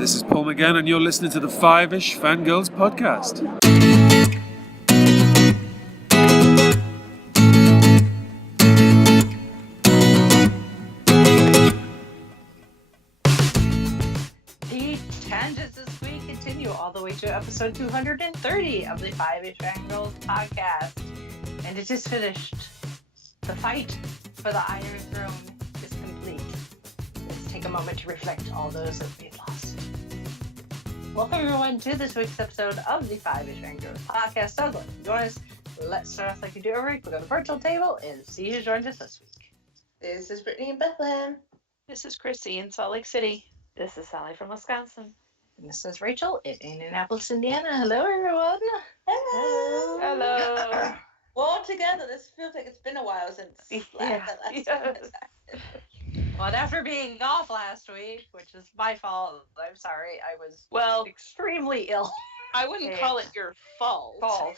This is Paul McGann, and you're listening to the Five-ish Fangirls podcast. The tangents this week continue all the way to episode 230 of the Five-ish Fangirls podcast. And it is finished. The fight for the Iron Throne is complete. Let's take a moment to reflect all those that we've lost. Welcome everyone to this week's episode of the Five-ish Fangirls podcast. So glad you join us. Let's start off like we do every week. We've got a virtual table and see who joined us this week. This is Brittany in Bethlehem. This is Chrissy in Salt Lake City. This is Sally from Wisconsin. And this is Rachel in Indianapolis, Indiana. Hello everyone. Hello. Hello. We're all together. This feels like it's been a while since last time this happened. Well, after being off last week, which is my fault, I'm sorry, I was extremely ill. I wouldn't call it your fault. Well,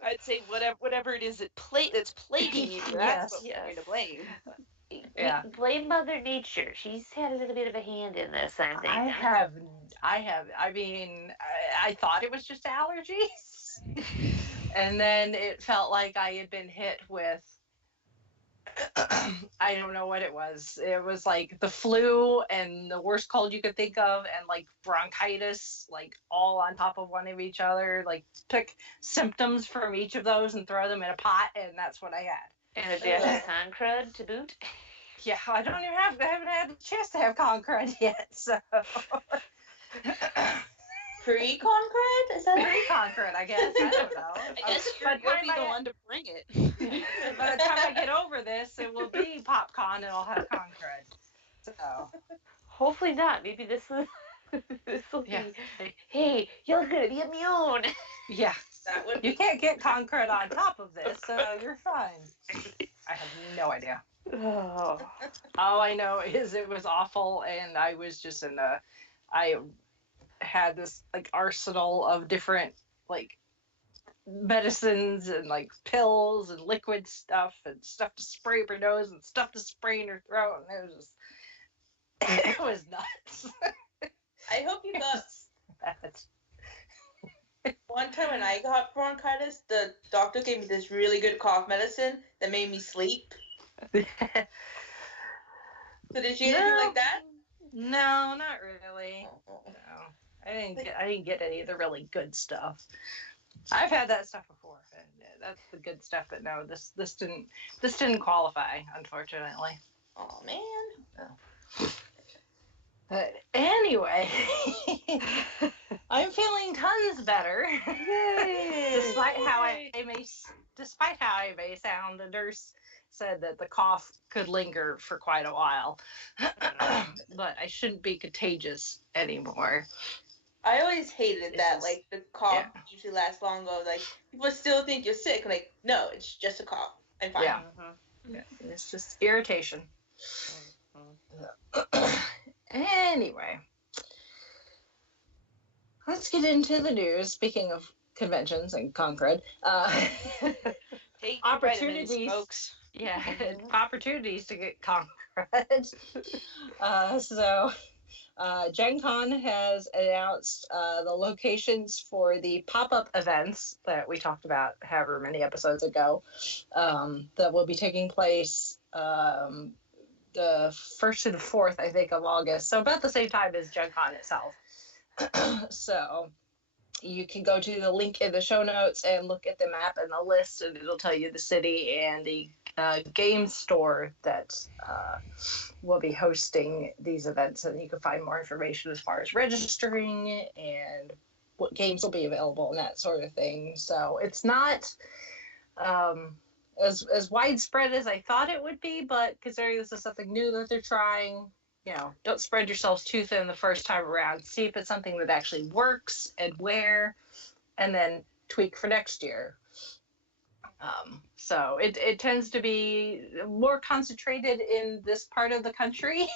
I'd say whatever it is that's plaguing you, that's what we're to blame. Yeah. Blame Mother Nature. She's had a little bit of a hand in this, I think. I mean, I thought it was just allergies. And then it felt like I had been hit with, I don't know what it was. It was like the flu and the worst cold you could think of, and like bronchitis, like all on top of one of each other. Like pick symptoms from each of those and throw them in a pot, and that's what I had. And a dash of concrud to boot. Yeah, I haven't had a chance to have concrete yet, so. Pre-concrete? Is that Pre-concrete, I guess. I don't know. I guess you'll be the one to bring it. By the time I get over this, it will be PopCon and I'll have concrete. So. Hopefully not. Maybe this will be, hey, you're going to be immune. Yeah. That would You can't get concrete on top of this, so you're fine. I have no idea. Oh. All I know is it was awful, and I was just I had this like arsenal of different like medicines and like pills and liquid stuff and stuff to spray up her nose and stuff to spray in her throat, and it was nuts. I hope you got Nuts. one time when I got bronchitis, the doctor gave me this really good cough medicine that made me sleep. So did she anything like that? No, not really. No, I didn't get any of the really good stuff. I've had that stuff before, and that's the good stuff. But no, this didn't qualify, unfortunately. Oh man. Oh. But anyway, I'm feeling tons better. Yay! Despite how I may sound, the nurse said that the cough could linger for quite a while, but I shouldn't be contagious anymore. I always hated that, like the cough usually lasts long ago. Like people still think you're sick. Like no, it's just a cough. I'm fine. Yeah. Yeah, it's just irritation. Anyway, let's get into the news. Speaking of conventions and Concord, Take opportunities, vitamins, folks. Yeah, opportunities to get Concord. So Gen Con has announced the locations for the pop-up events that we talked about however many episodes ago that will be taking place the 1st to the 4th, I think, of August. So about the same time as Gen Con itself. So you can go to the link in the show notes and look at the map and the list, and it'll tell you the city and the game store that will be hosting these events, and you can find more information as far as registering and what games will be available and that sort of thing. So it's not as widespread as I thought it would be, but considering this is something new that they're trying, don't spread yourselves too thin the first time around. See if it's something that actually works and where, and then tweak for next year. So it tends to be more concentrated in this part of the country.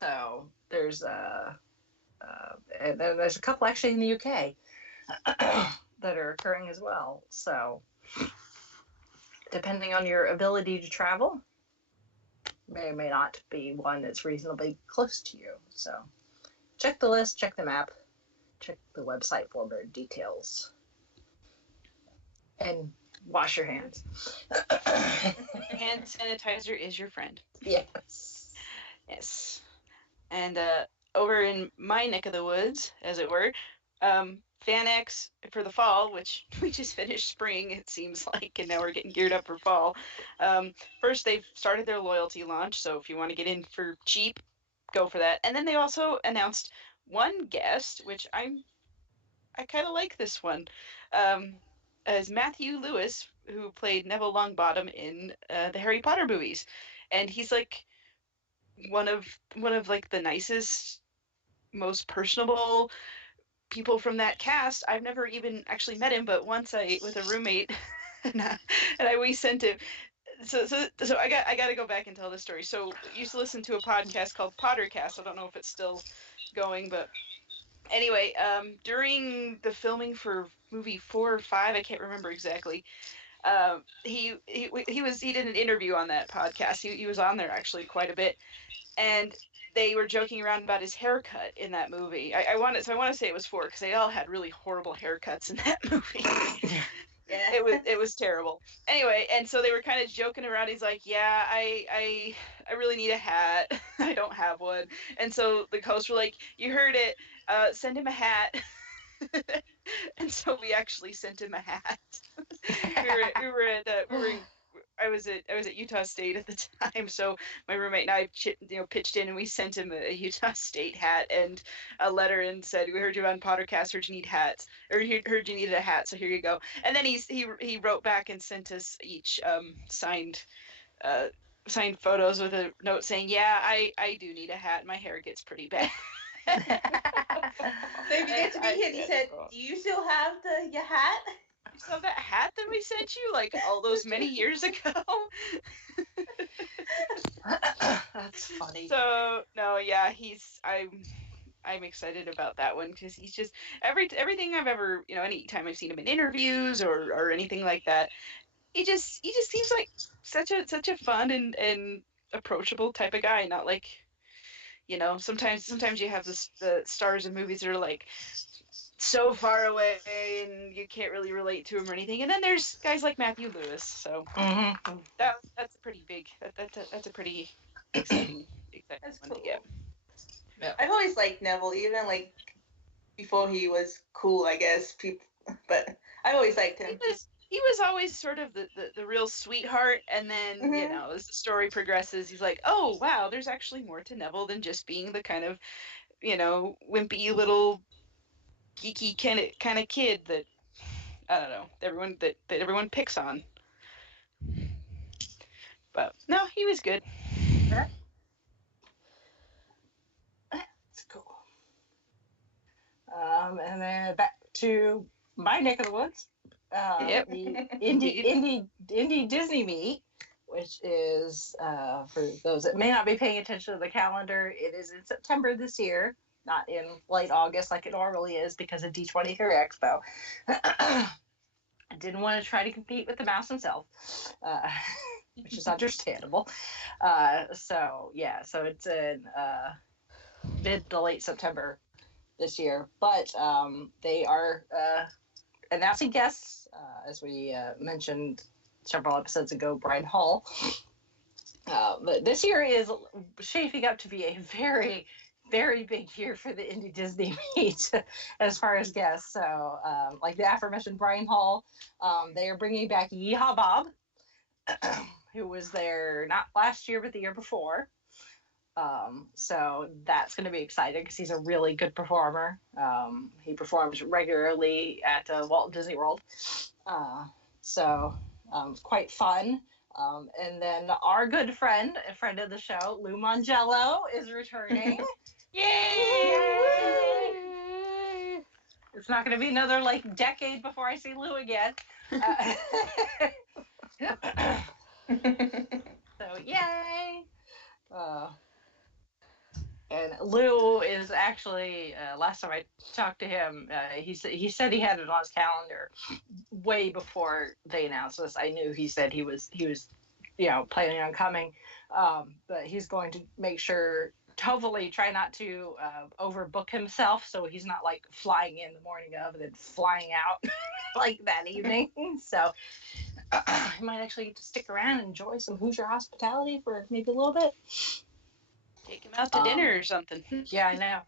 So there's and then there's a couple actually in the UK that are occurring as well. So depending on your ability to travel, may or may not be one that's reasonably close to you. So check the list, check the map, check the website for more details. And wash your hands. Hand sanitizer is your friend. Yes. Yes. And over in my neck of the woods, as it were, FanX for the fall, which we just finished spring, it seems like, and now we're getting geared up for fall. First, they've started their loyalty launch, so if you want to get in for cheap, go for that. And then they also announced one guest, which I kind of like this one, as Matthew Lewis, who played Neville Longbottom in the Harry Potter movies, and he's like one of like the nicest, most personable people from that cast. I've never even actually met him, but once I with a roommate, we sent him. So I got to go back and tell this story. So I used to listen to a podcast called Pottercast. I don't know if it's still going, but anyway, during the filming for movie 4 or 5, I can't remember exactly. He did an interview on that podcast. He was on there actually quite a bit, and they were joking around about his haircut in that movie. I want to say it was 4 because they all had really horrible haircuts in that movie. Yeah, it was terrible. Anyway, and so they were kind of joking around. He's like, "Yeah, I really need a hat. I don't have one." And so the hosts were like, "You heard it. Send him a hat." And so we actually sent him a hat. I was at Utah State at the time, so my roommate and I pitched in, and we sent him a Utah State hat and a letter and said, "We heard you on Pottercast, heard you need hats, or heard you needed a hat, so here you go." And then he wrote back and sent us each signed photos with a note saying, "Yeah, I do need a hat. My hair gets pretty bad." So if you get to meet him, he said, "Do you still have your hat?" You saw that hat that we sent you like all those many years ago? That's funny. So no, yeah, I'm excited about that one because he's just everything I've ever, anytime I've seen him in interviews or anything like that, he just seems like such a fun and approachable type of guy. Not like, sometimes you have the stars of movies that are like so far away and you can't really relate to him or anything, and then there's guys like Matthew Lewis. So that's a pretty big that's a pretty exciting That's one cool. to get. Yeah. I've always liked Neville, even like before he was cool, I guess. But I've always liked him. He was always sort of the real sweetheart, and then as the story progresses, he's like, oh wow, there's actually more to Neville than just being the kind of wimpy little geeky kind of kid that I don't know that everyone picks on. But no, he was good. That's cool. And then back to my neck of the woods. Yep. The Indie Disney Meet, which is for those that may not be paying attention to the calendar, it is in September this year, not in late August like it normally is because of D23 Expo. I didn't want to try to compete with the mouse himself, which is understandable. So it's in mid to late September this year, but they are announcing guests, as we mentioned several episodes ago, Brian Hall. But this year is shaping up to be a very, very big year for the Indie Disney Meet as far as guests. So, like the aforementioned Brian Hall, they are bringing back Yeehaw Bob, who was there not last year, but the year before. So that's going to be exciting because he's a really good performer. He performs regularly at Walt Disney World. So quite fun. And then our good friend, a friend of the show, Lou Mangello, is returning. Yay! It's not going to be another decade before I see Lou again. So yay! And Lou is actually, last time I talked to him, he said he had it on his calendar way before they announced this. I knew he said he was planning on coming. But he's going to make sure, hopefully try not to overbook himself, so he's not like flying in the morning of and then flying out like that evening. So he might actually get to stick around and enjoy some Hoosier hospitality for maybe a little bit. Take him out to dinner or something. Yeah, I know.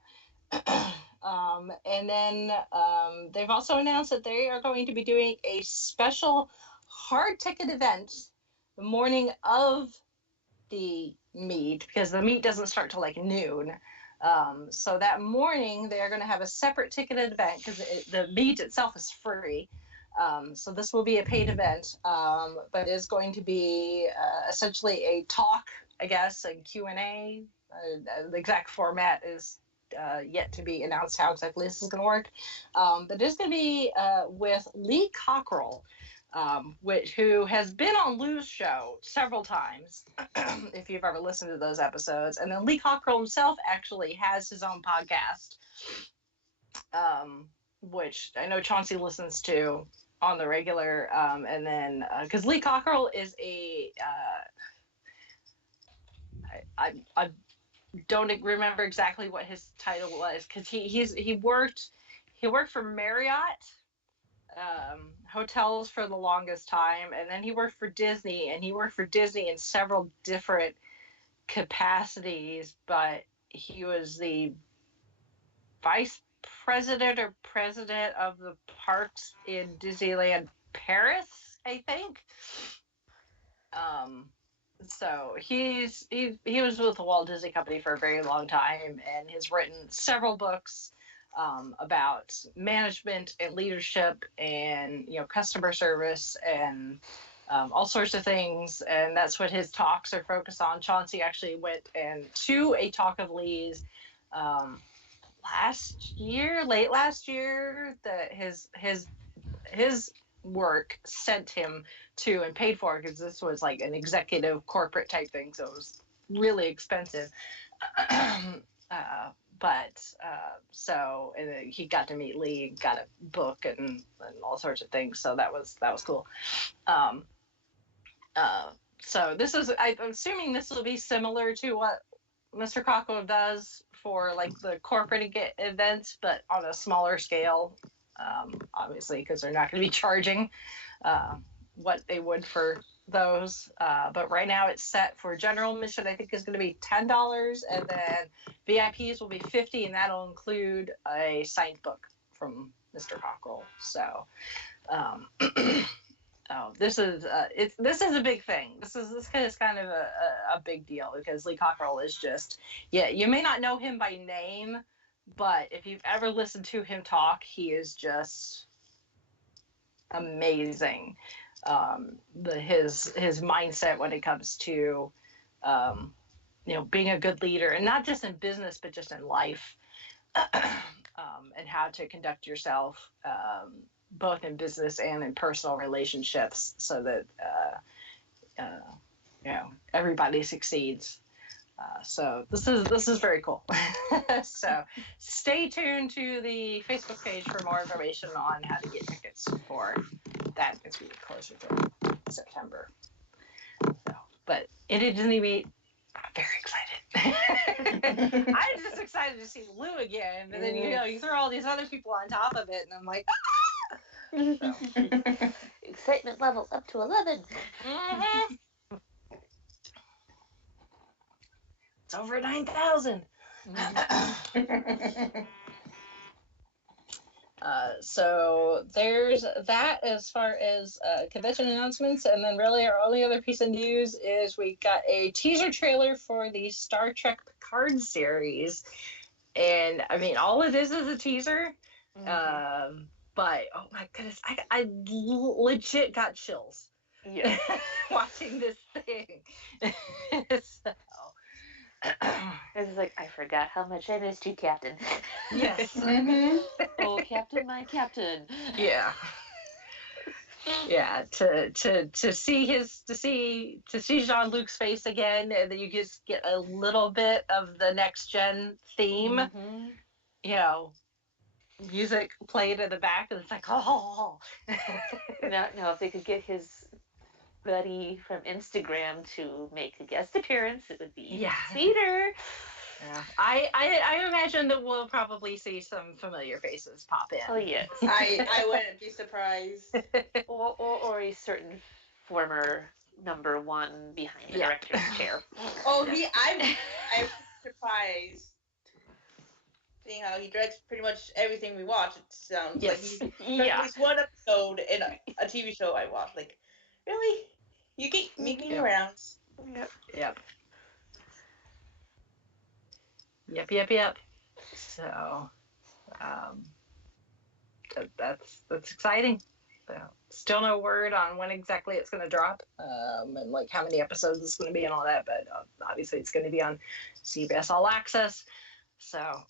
And then they've also announced that they are going to be doing a special hard ticket event the morning of the meet, because the meet doesn't start till like noon. So that morning they are going to have a separate ticketed event because the meet itself is free. So this will be a paid event, but it's going to be essentially a talk, I guess, and Q&A. The exact format is yet to be announced how exactly this is going to work. But it's going to be with Lee Cockrell, who has been on Lou's show several times, if you've ever listened to those episodes. And then Lee Cockrell himself actually has his own podcast, which I know Chauncey listens to on the regular. And then, because Lee Cockrell is I don't remember exactly what his title was, because he worked for Marriott hotels for the longest time, and then he worked for Disney, and he worked for Disney in several different capacities, but he was the vice president or president of the parks in Disneyland Paris, I think. So he was with the Walt Disney Company for a very long time, and has written several books about management and leadership and customer service and all sorts of things, and that's what his talks are focused on. Chauncey actually went to a talk of Lee's late last year, that his work sent him to and paid for, because this was like an executive corporate type thing, so it was really expensive. So he got to meet Lee, got a book and all sorts of things, so that was cool. So this is, I'm assuming this will be similar to what Mr. Cockrell does for like the corporate events, but on a smaller scale, obviously, because they're not going to be charging what they would for those. But right now it's set for general admission, I think, is going to be $10, and then VIPs will be $50, and that'll include a signed book from Mr. Cockrell. So this is a big thing. This is kind of a big deal, because Lee Cockrell is just, you may not know him by name, but if you've ever listened to him talk, he is just amazing. His mindset when it comes to being a good leader, and not just in business but just in life, and how to conduct yourself both in business and in personal relationships, so that everybody succeeds. So this is very cool. So stay tuned to the Facebook page for more information on how to get tickets for that. It's going to be closer to September. So, but in a Disney meet, I'm very excited. I'm just excited to see Lou again, and then you throw all these other people on top of it, and I'm like, So. Excitement levels up to 11. Mm-hmm. It's over 9,000. So there's that as far as convention announcements, and then really our only other piece of news is we got a teaser trailer for the Star Trek Picard series, and I mean all it is a teaser, but oh my goodness, I legit got chills watching this thing. So. It's like, I forgot how much I missed you, Captain. Yes. Oh, Captain, my Captain. Yeah. Yeah. To see Jean-Luc's face again, and then you just get a little bit of the next gen theme. Music played in the back, and it's like, oh. No, if they could get his anybody from Instagram to make a guest appearance, it would be Yeah. sweeter. Yeah. I imagine that we'll probably see some familiar faces pop in. Oh yes. I wouldn't be surprised. or a certain former number one behind the Yeah. director's chair. Oh, I'm surprised. Seeing how he directs pretty much everything we watch, it sounds like Yes. he's Yeah. at least one episode in a TV show I watch. Like, really? You keep making Yeah. rounds. Yep. Yep. Yep. So, that's exciting. So, still no word on when exactly it's going to drop, and like how many episodes it's going to be and all that. But obviously, it's going to be on CBS All Access. So,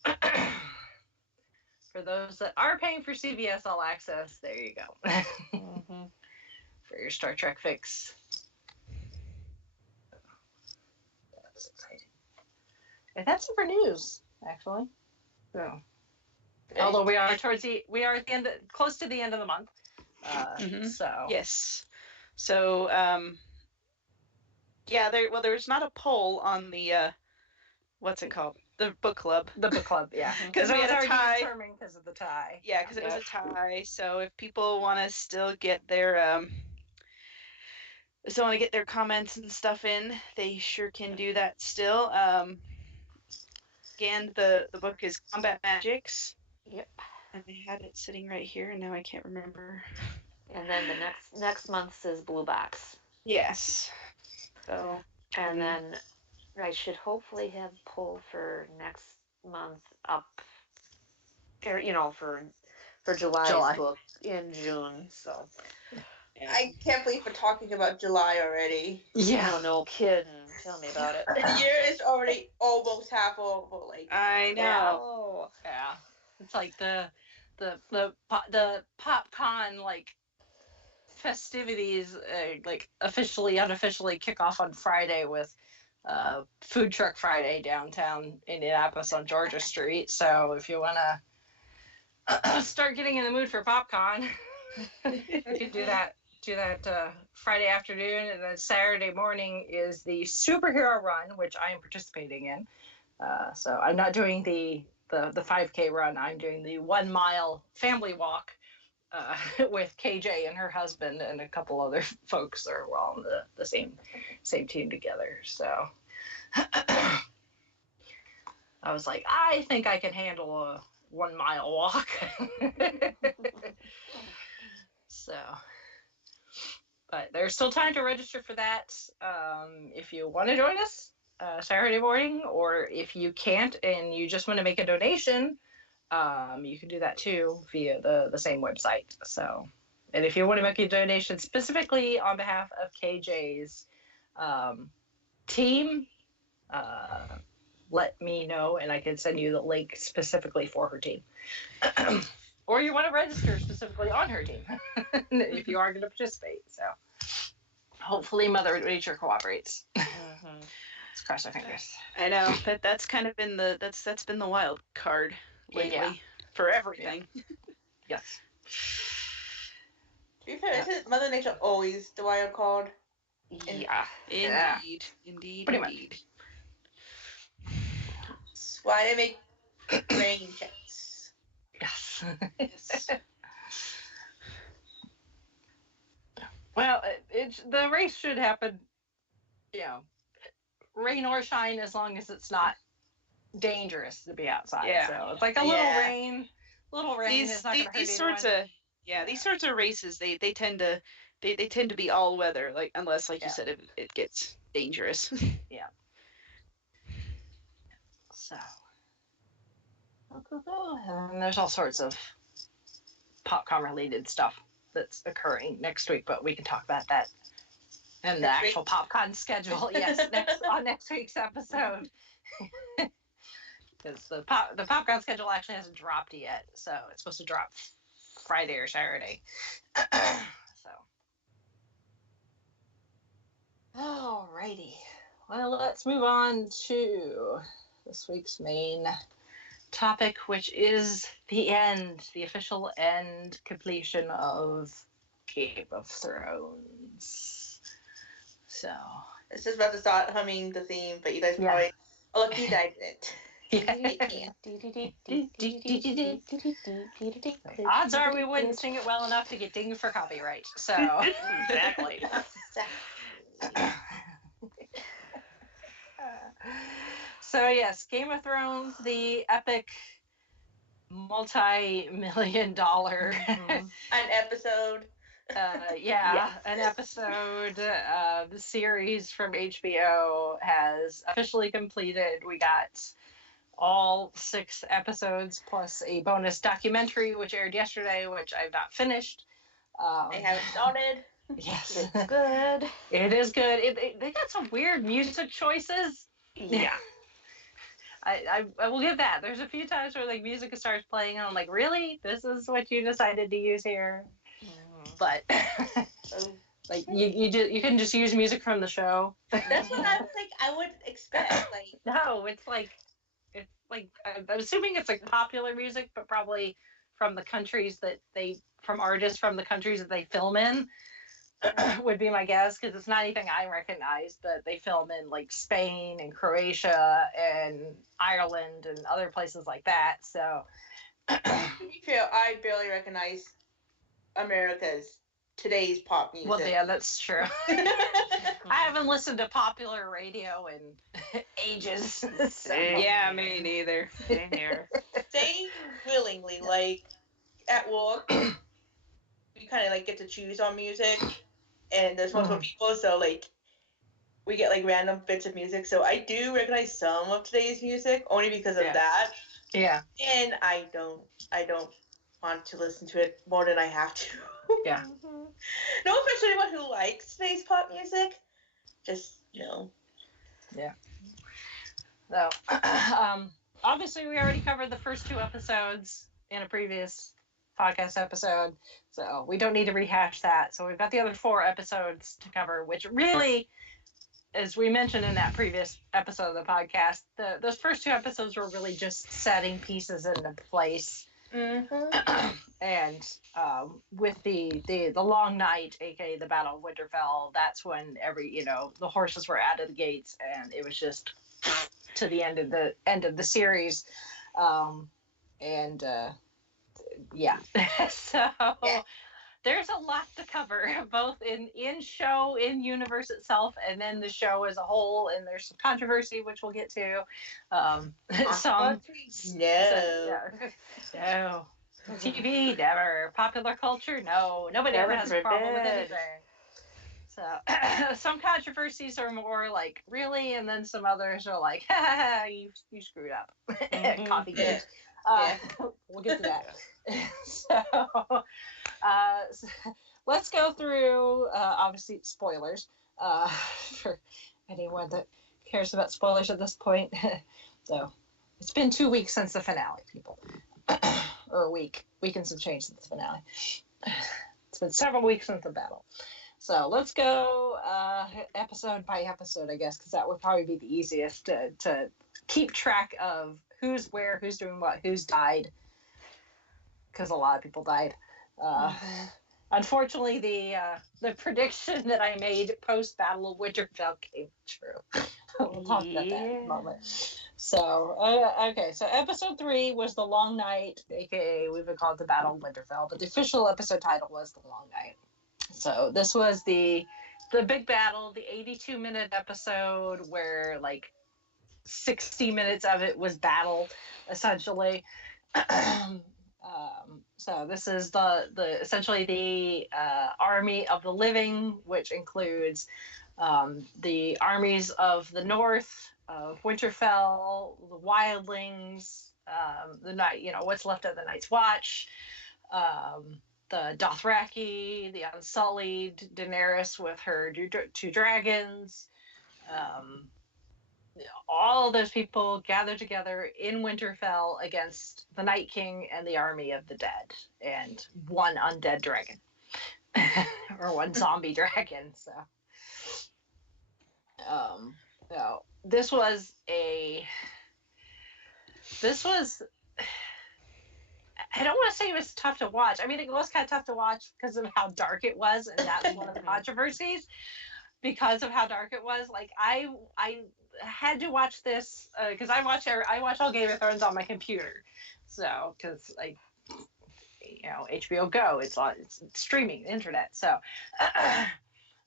for those that are paying for CBS All Access, there you go. Mm-hmm. For your Star Trek fix. That's exciting. And that's it for news, actually. So, although we are at the end, close to the end of the month. So Yes. So there's not a poll on the what's it called? The book club. The book club, yeah. Because we had a tie. Because of the tie. Yeah, because it was a tie. So if people want to still get their comments and stuff in, they sure can do that still. Again, the book is Combat Magics. Yep. And I had it sitting right here, and now I can't remember. And then the next month's is Blue Box. Yes. So. And then I should hopefully have poll for next month up, or for July's book in June. So. I can't believe we're talking about July already. Yeah. Oh, no kidding. Tell me about it. The year is already almost half over. Like, I know. Yeah. It's like the PopCon like festivities like officially unofficially kick off on Friday with Food Truck Friday downtown Indianapolis on Georgia Street. So if you want to start getting in the mood for PopCon, you can do that. Friday afternoon, and then Saturday morning is the superhero run, which I am participating in. So I'm not doing the 5K run. I'm doing the 1 mile family walk with KJ and her husband and a couple other folks that are all on the same team together. So I was like, I think I can handle a 1 mile walk. So, but there's still time to register for that. If you want to join us Saturday morning, or if you can't and you just want to make a donation, you can do that too via the same website. So, and if you want to make a donation specifically on behalf of KJ's team, let me know and I can send you the link specifically for her team. Or you want to register specifically on her team if you are going to participate. So hopefully Mother Nature cooperates. Let's cross our fingers. I know that's kind of been that's been the wild card lately for everything. Yeah. Yes. to be fair, isn't Mother Nature always the wild card? Yeah. Indeed. Pretty much. That's why they make rain checks. Yes. Yes. Well, the race should happen, rain or shine, as long as it's not dangerous to be outside. Yeah. So it's like a little rain. These sorts of races, they tend to be all weather, like unless you said it gets dangerous. Yeah. So, and there's all sorts of PopCon related stuff that's occurring next week, but we can talk about that and the actual PopCon schedule. Yes, on next week's episode. Because the PopCon schedule actually hasn't dropped yet, so it's supposed to drop Friday or Saturday. So, alrighty. Well, let's move on to this week's main topic, which is the official end, completion of Game of Thrones. So. It's just about to start humming the theme, but you guys Yeah. probably. Oh, look, he died in it. Odds are we wouldn't sing it well enough to get dinged for copyright. So Exactly. So yes, Game of Thrones, the epic multi-million-dollar An episode. an episode. The series from HBO has officially completed. We got all 6 episodes plus a bonus documentary which aired yesterday, which I've not finished. I haven't started. Yes, It's good. it is good. They got some weird music choices. Yeah. I will give that. There's a few times where like music starts playing and I'm like, really? This is what you decided to use here? But like you can just use music from the show. That's what I was like. I would expect. Like No, it's like I'm assuming it's like popular music, but probably from the countries that from artists from the countries that they film in. Would be my guess, because it's not anything I recognize, but they film in like Spain and Croatia and Ireland and other places like that. So to be fair, I barely recognize America's today's pop music. well, yeah, that's true. I haven't listened to popular radio in ages. So. Yeah, me neither. Same here. Same willingly, like at work, we kind of like get to choose our music, and there's multiple people, so like we get like random bits of music. So I do recognize some of today's music only because of that. Yeah. And I don't want to listen to it more than I have to. Yeah. No offense to anyone who likes today's pop music. Just, Yeah. So, obviously, we already covered the first 2 episodes in a previous podcast episode, so we don't need to rehash that. So we've got the other 4 episodes to cover, which really, as we mentioned in that previous episode of the podcast, those first 2 episodes were really just setting pieces into place. Mm-hmm. And with the long night, aka the Battle of Winterfell, that's when the horses were out of the gates, and it was just to the end of the series. So there's a lot to cover, both in show, in universe itself, and then the show as a whole. And there's some controversy, which we'll get to. No. TV, never. Popular culture, no. Nobody ever has a problem with anything. So some controversies are more like, really? And then some others are like, ha, you screwed up. Coffee cake. We'll get to that. So let's go through, obviously, spoilers for anyone that cares about spoilers at this point. So it's been 2 weeks since the finale, people. Or a week and some change since the finale. It's been several weeks since the battle. So let's go episode by episode, I guess, because that would probably be the easiest to keep track of who's where, who's doing what, who's died, because a lot of people died. Unfortunately, the prediction that I made post Battle of Winterfell came true. We'll talk about that in a moment. So, okay, so episode 3 was The Long Night, aka we've been called the Battle of Winterfell, but the official episode title was The Long Night. So this was the big battle, the 82-minute episode where like 60 minutes of it was battle, essentially. So this is the essentially the army of the living, which includes the armies of the north, of Winterfell, the wildlings, the night, what's left of the Night's Watch, the Dothraki, the Unsullied, Daenerys with her 2 dragons. All those people gather together in Winterfell against the Night King and the army of the dead, and one undead dragon, or one zombie dragon. So, this was. I don't want to say it was tough to watch. I mean, it was kind of tough to watch because of how dark it was, and that's one of the controversies. because of how dark it was. Like I had to watch this because I watch all Game of Thrones on my computer, so because HBO Go, it's streaming the internet, so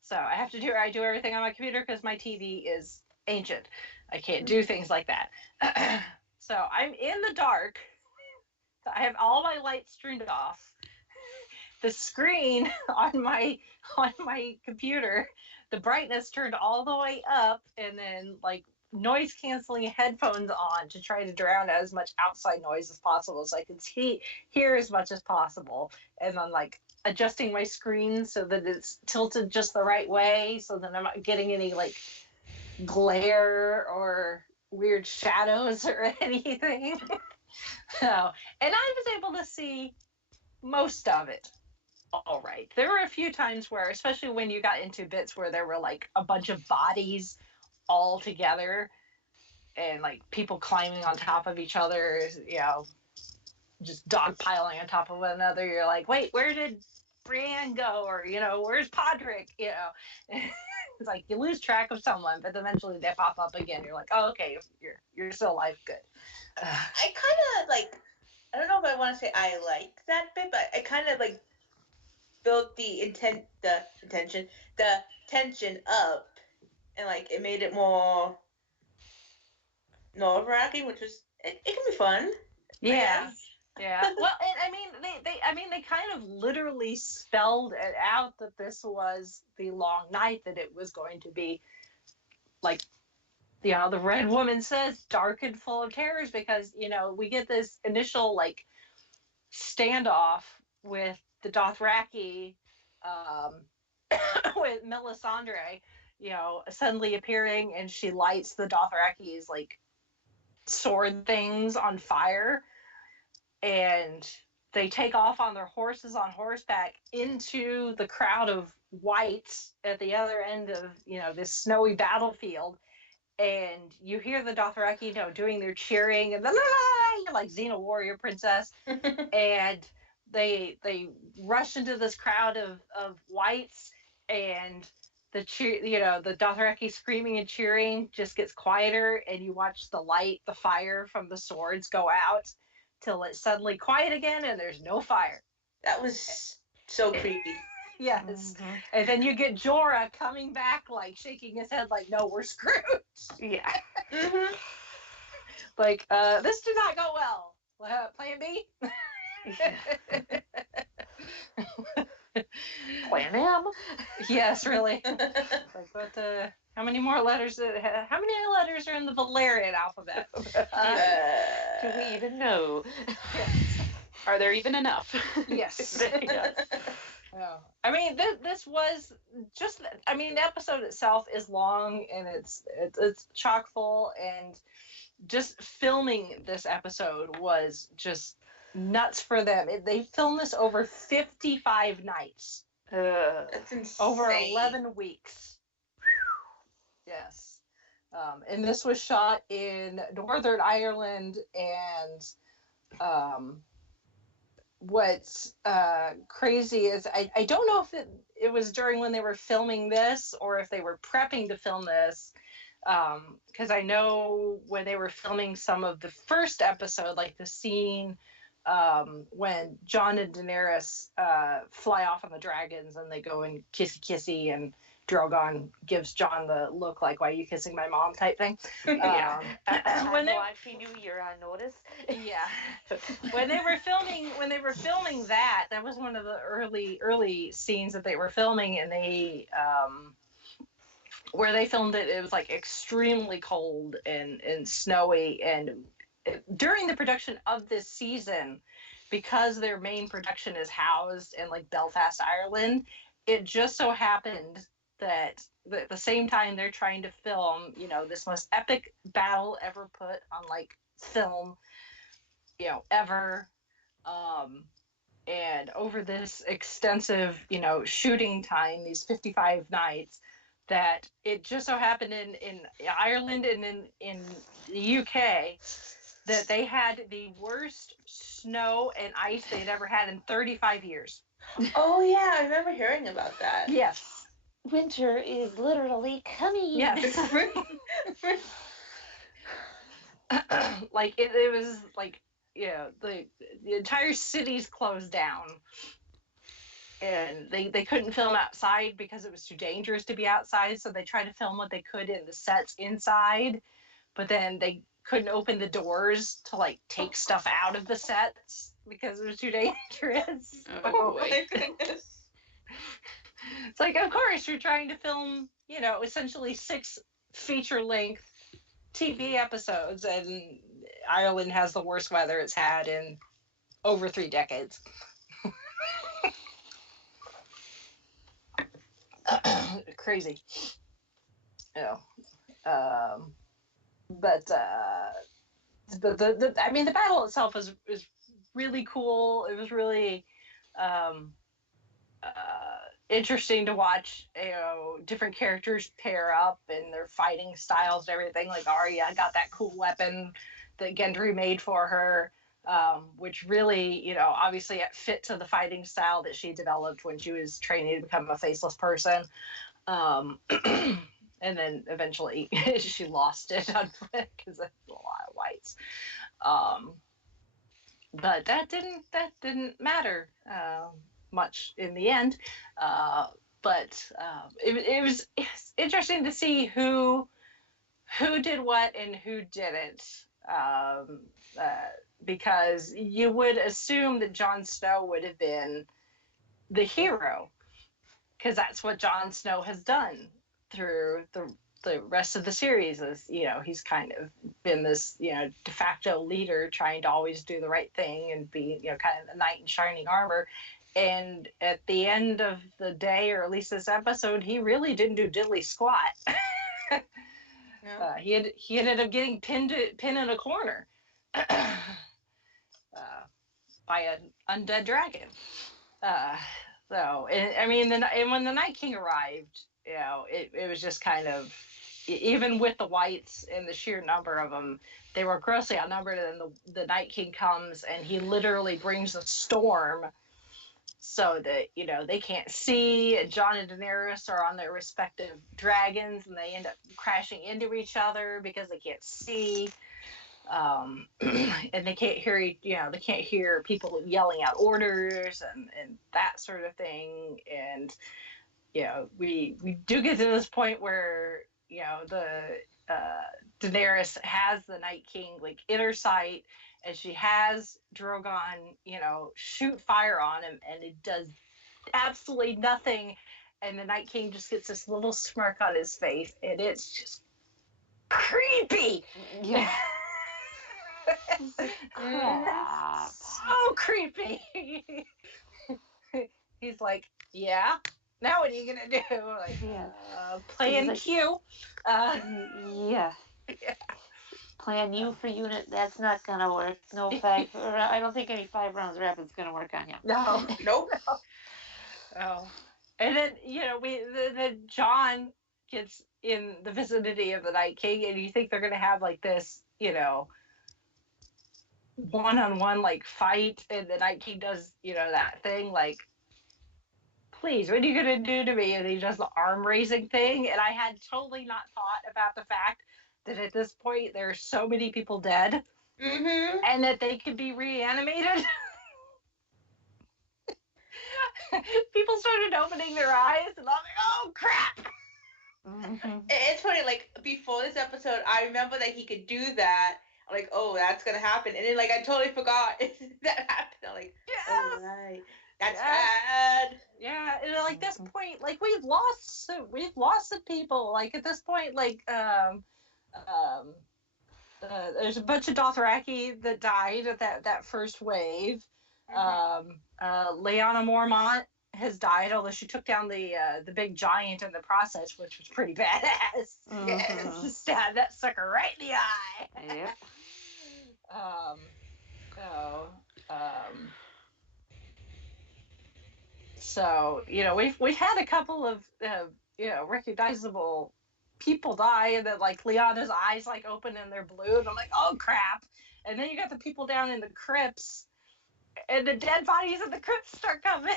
so I do everything on my computer because my TV is ancient. I can't do things like that. So I'm in the dark. I have all my lights turned off. The screen on my computer, the brightness turned all the way up, and then like noise canceling headphones on to try to drown out as much outside noise as possible so I could hear as much as possible, and then like adjusting my screen so that it's tilted just the right way so that I'm not getting any like glare or weird shadows or anything. So, and I was able to see most of it all right. There were a few times where, especially when you got into bits where there were like a bunch of bodies all together and like people climbing on top of each other, just dogpiling on top of one another. You're like, wait, where did Brienne go? Or, where's Podrick? It's like you lose track of someone, but eventually they pop up again. You're like, oh, okay, you're still alive. Good. I kind of like, I don't know if I want to say I like that bit, but I kind of like built the tension up, and like it made it more nerve-wracking, which was it can be fun. Yeah. Yeah. Well, and they kind of literally spelled it out that this was the long night, that it was going to be like, the Red Woman says, dark and full of terrors, because, we get this initial like standoff with the Dothraki, with Melisandre, suddenly appearing, and she lights the Dothraki's like sword things on fire, and they take off on their horses on horseback into the crowd of whites at the other end of this snowy battlefield, and you hear the Dothraki doing their cheering and like Xena warrior princess, and they rush into this crowd of whites, and the Dothraki screaming and cheering just gets quieter, and you watch the fire from the swords go out till it's suddenly quiet again and there's no fire. That was so creepy. Yes. Mm-hmm. And then you get Jorah coming back, like shaking his head like, no, we're screwed. Yeah. Mm-hmm. Like, this did not go well. Plan B? Plan M? Yes, really. Like, what how many more letters? How many letters are in the Valerian alphabet? Do we even know? Yes. Are there even enough? Yes. Oh. I mean, this was just. I mean, the episode itself is long, and it's chock full, and just filming this episode was just nuts for them. They filmed this over 55 nights. That's insane. Over 11 weeks. Yes. And this was shot in Northern Ireland, and what's crazy is I don't know if it was during when they were filming this or if they were prepping to film this, because I know when they were filming some of the first episode, like the scene when Jon and Daenerys fly off on the dragons and they go and kissy and Drogon gives Jon the look like, why are you kissing my mom type thing. Yeah. When she knew you're on notice. Yeah. when they were filming that was one of the early scenes that they were filming, and they where they filmed it was like extremely cold and snowy, and during the production of this season, because their main production is housed in like Belfast, Ireland, it just so happened that at the same time they're trying to film, this most epic battle ever put on like film, ever, and over this extensive, shooting time, these 55 nights, that it just so happened in Ireland and in the UK that they had the worst snow and ice they'd ever had in 35 years. Oh yeah, I remember hearing about that. Yes. winter is literally coming. Yes. Like it was like, the entire city's closed down, and they couldn't film outside because it was too dangerous to be outside, so they tried to film what they could in the sets inside, but then they couldn't open the doors to like take stuff out of the sets because it was too dangerous. Oh, boy. my goodness. It's like, of course you're trying to film, essentially 6 feature-length TV episodes, and Ireland has the worst weather it's had in over 3 decades. Crazy. But the battle itself is really cool. It was really interesting to watch, different characters pair up and their fighting styles and everything. Like Arya got that cool weapon that Gendry made for her, which really, obviously it fit to the fighting style that she developed when she was training to become a faceless person. And then eventually she lost it because of a lot of whites. But that didn't matter much in the end. But it was interesting to see who did what and who didn't. Because you would assume that Jon Snow would have been the hero, because that's what Jon Snow has done through the rest of the series. Is, he's kind of been this, de facto leader, trying to always do the right thing and be, kind of the knight in shining armor. And at the end of the day, or at least this episode, he really didn't do diddly squat. No. He ended up getting pinned in a corner by an undead dragon. So, and when the Night King arrived, it was just kind of, even with the whites and the sheer number of them, they were grossly outnumbered. And the Night King comes and he literally brings a storm so that, they can't see. And Jon and Daenerys are on their respective dragons and they end up crashing into each other because they can't see. And they can't hear, they can't hear people yelling out orders and that sort of thing. And, we do get to this point where, the Daenerys has the Night King like in her sight, and she has Drogon, shoot fire on him, and it does absolutely nothing. And the Night King just gets this little smirk on his face, and it's just creepy. Yeah. Crap. So creepy. He's like, yeah. Now what are you gonna do? Like, plan like, Q. Yeah. Plan U for unit. That's not gonna work. No 5. I don't think any 5 rounds rapid's gonna work on you. No. Nope. Oh. And then the Jon gets in the vicinity of the Night King, and you think they're gonna have like this, one-on-one like fight, and the Night King does, that thing like, please, what are you gonna do to me? And he does the arm raising thing, and I had totally not thought about the fact that at this point there are so many people dead, and that they could be reanimated. People started opening their eyes, and I'm like, oh crap! It's funny, like, before this episode, I remember that he could do that. I'm like, oh, that's gonna happen. And then, like, I totally forgot that happened. I'm like, oh, right. That's bad. Yeah, and like this point, like we've lost some people. Like at this point, like there's a bunch of Dothraki that died at that first wave. Lyanna Mormont has died, although she took down the big giant in the process, which was pretty badass. Yes, stabbed that sucker right in the eye. Yep. So we've had a couple of recognizable people die, and then like Lyanna's eyes like open and they're blue, and I'm like, oh crap! And then you got the people down in the crypts and the dead bodies of the crypts start coming,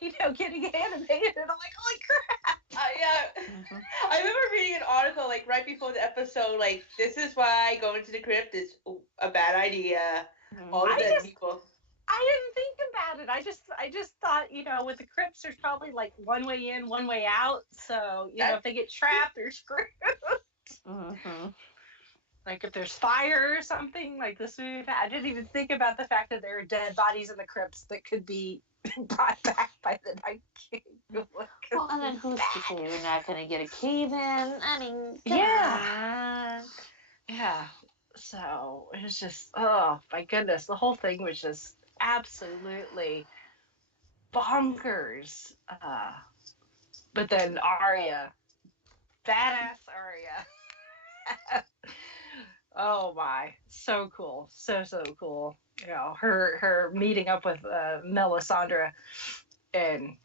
getting animated, and I'm like, holy crap! Yeah. Mhm. I remember reading an article like right before the episode, like this is why going to the crypt is a bad idea. All the dead people. I didn't think about it. I just thought, with the crypts, there's probably like one way in, one way out. So, if they get trapped, they're screwed. Mhm. Like if there's fire or something, like this would. I didn't even think about the fact that there are dead bodies in the crypts that could be brought back by the Night King. Well, and then who's to say we're not going to get a cave in? I mean, come Yeah. on. Yeah. So it was just, oh my goodness, the whole thing was just absolutely bonkers. But then Arya, badass Arya. Oh my, so cool, so cool. Her meeting up with Melisandre, and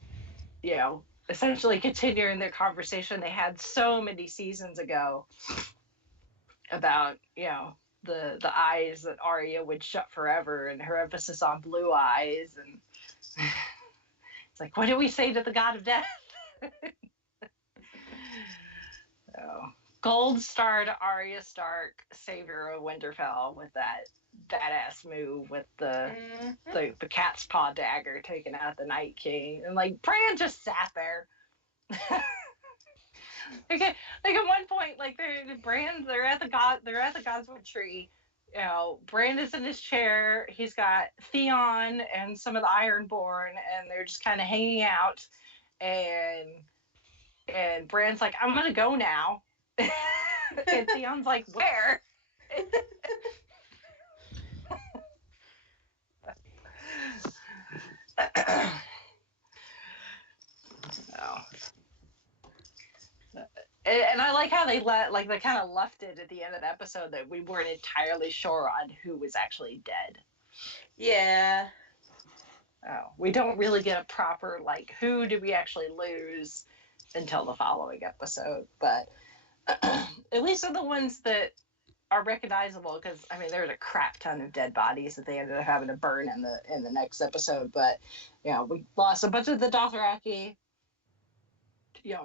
essentially continuing their conversation they had so many seasons ago about the eyes that Arya would shut forever, and her emphasis on blue eyes, and it's like, what do we say to the god of death? So, gold star to Arya Stark, savior of Winterfell, with that badass move with the cat's paw dagger taking out the Night King, and like Bran just sat there. like at one point, like they're at the Godswood tree. Bran is in his chair. He's got Theon and some of the Ironborn, and they're just kind of hanging out. And Bran's like, I'm gonna go now. And Theon's like, where? Oh. And I like how they kind of left it at the end of the episode that we weren't entirely sure on who was actually dead. Yeah. Oh, we don't really get a proper who did we actually lose until the following episode, but at least are the ones that are recognizable, because I mean there's a crap ton of dead bodies that they ended up having to burn in the next episode, but we lost a bunch of the Dothraki,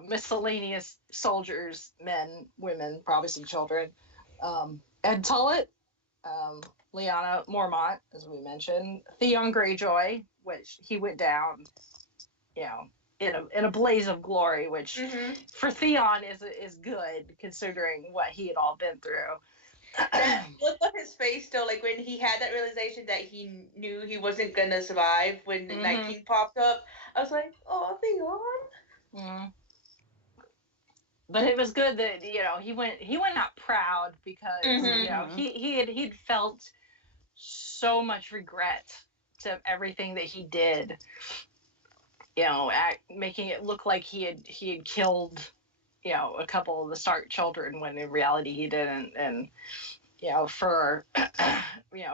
miscellaneous soldiers, men, women, probably some children, Ed Tullett, Lyanna Mormont, as we mentioned, Theon Greyjoy, which he went down, in a blaze of glory, which for Theon is good considering what he had all been through. That look on his face though, like when he had that realization that he knew he wasn't gonna survive when the Night King popped up, I was like, oh, Theon. Mm-hmm. But it was good that he went out proud, because he'd felt so much regret to everything that he did, making it look like he had killed a couple of the Stark children when in reality he didn't, and for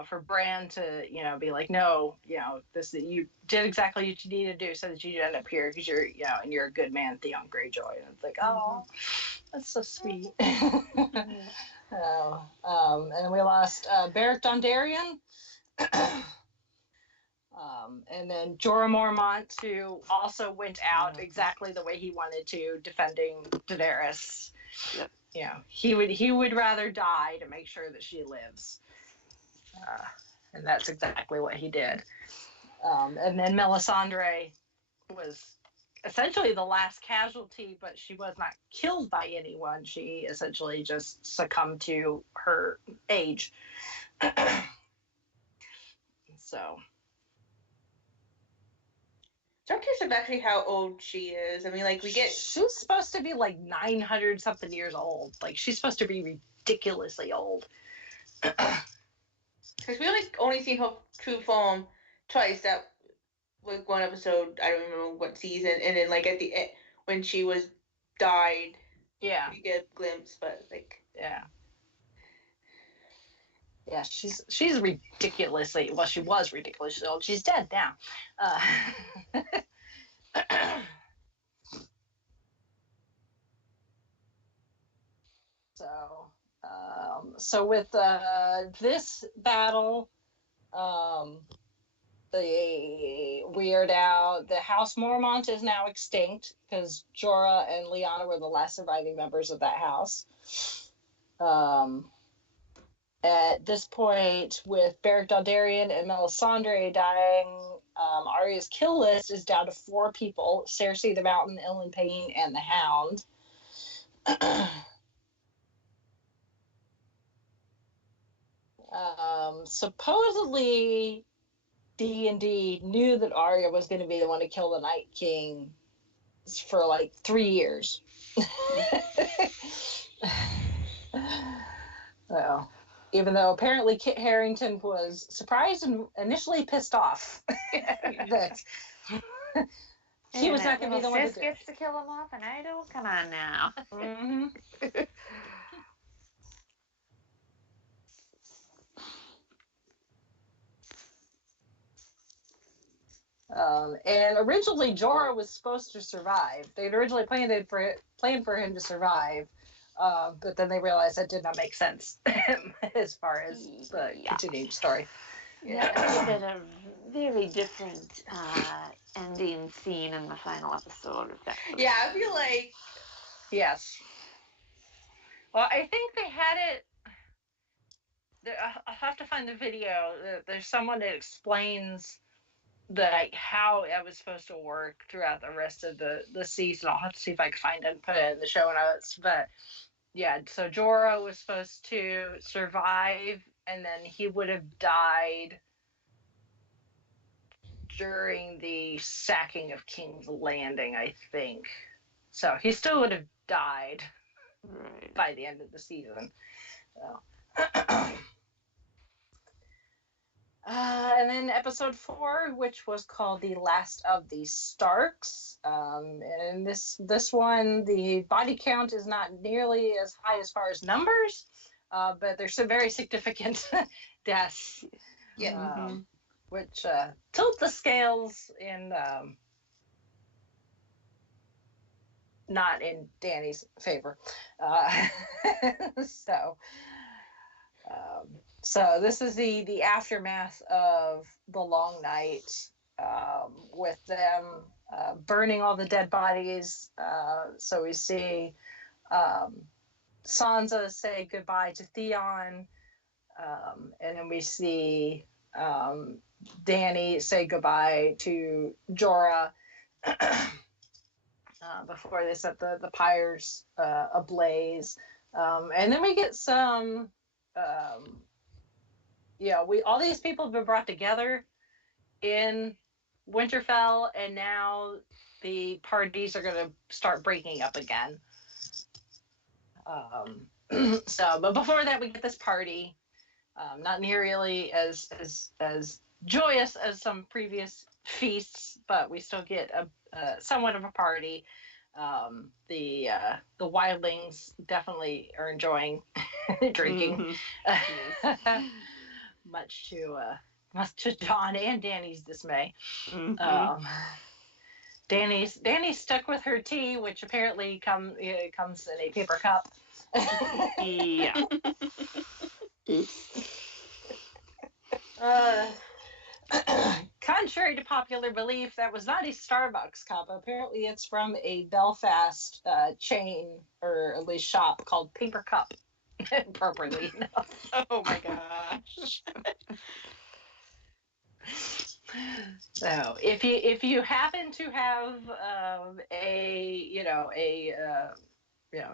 for Bran to be like, no, this, you did exactly what you needed to do so that you end up here, because you're and you're a good man, Theon Greyjoy, and it's like, oh, that's so sweet. And we lost Beric Dondarrion, and then Jorah Mormont, who also went out exactly the way he wanted to, defending Daenerys. Yep. He would rather die to make sure that she lives, and that's exactly what he did. And then Melisandre was essentially the last casualty, but she was not killed by anyone. She essentially just succumbed to her age. So. So I'm curious about actually how old she is. I mean, like, we get... She's supposed to be like 900 something years old. Like, she's supposed to be ridiculously old. Because we only seen her true form twice. That was one episode, I don't remember what season, and then like at the end when she was died. Yeah. We get a glimpse, but like. Yeah. Yeah, she's ridiculously, well, she was ridiculously old. She's dead now. So with this battle, the Weird Out. The House Mormont is now extinct because Jorah and Lyanna were the last surviving members of that house. At this point, with Beric Dondarrion and Melisandre dying, Arya's kill list is down to 4 people: Cersei, the Mountain, Ilyn Payne, and the Hound. Supposedly, D&D knew that Arya was going to be the one to kill the Night King for like 3 years. Well, even though apparently Kit Harington was surprised and initially pissed off that he was not going to be the one to do it. Gets to kill him off, and I don't. Come on now. Mm-hmm. And originally Jorah was supposed to survive. They'd originally planned for him to survive, but then they realized that did not make sense as far as the continued story. Yeah, it had a very different ending scene in the final episode. Yeah, I feel like. Yes. Well, I think they had it. I'll have to find the video. There's someone that explains how it was supposed to work throughout the rest of the season. I'll have to see if I can find it and put it in the show notes. But yeah, so Jorah was supposed to survive, and then he would have died during the sacking of King's Landing, I think. So he still would have died by the end of the season. So. And then episode 4, which was called The Last of the Starks. And this one, the body count is not nearly as high as far as numbers, but there's some very significant deaths, which tilt the scales in not in Dany's favor. So this is the aftermath of the long night, with them burning all the dead bodies. So we see Sansa say goodbye to Theon, and then we see Dany say goodbye to Jorah before they set the pyres ablaze. And then we get some... all these people have been brought together in Winterfell, and now the parties are going to start breaking up again. But before that, we get this party, not nearly as joyous as some previous feasts, but we still get a somewhat of a party. The wildlings definitely are enjoying drinking. Mm-hmm. much to Jon and Dany's dismay. Mm-hmm. Dany's stuck with her tea, which apparently comes in a paper cup. Yeah. Contrary to popular belief, that was not a Starbucks cup. Apparently, it's from a Belfast chain, or at least shop, called Paper Cup. Appropriately enough. Oh my gosh. So if you happen to have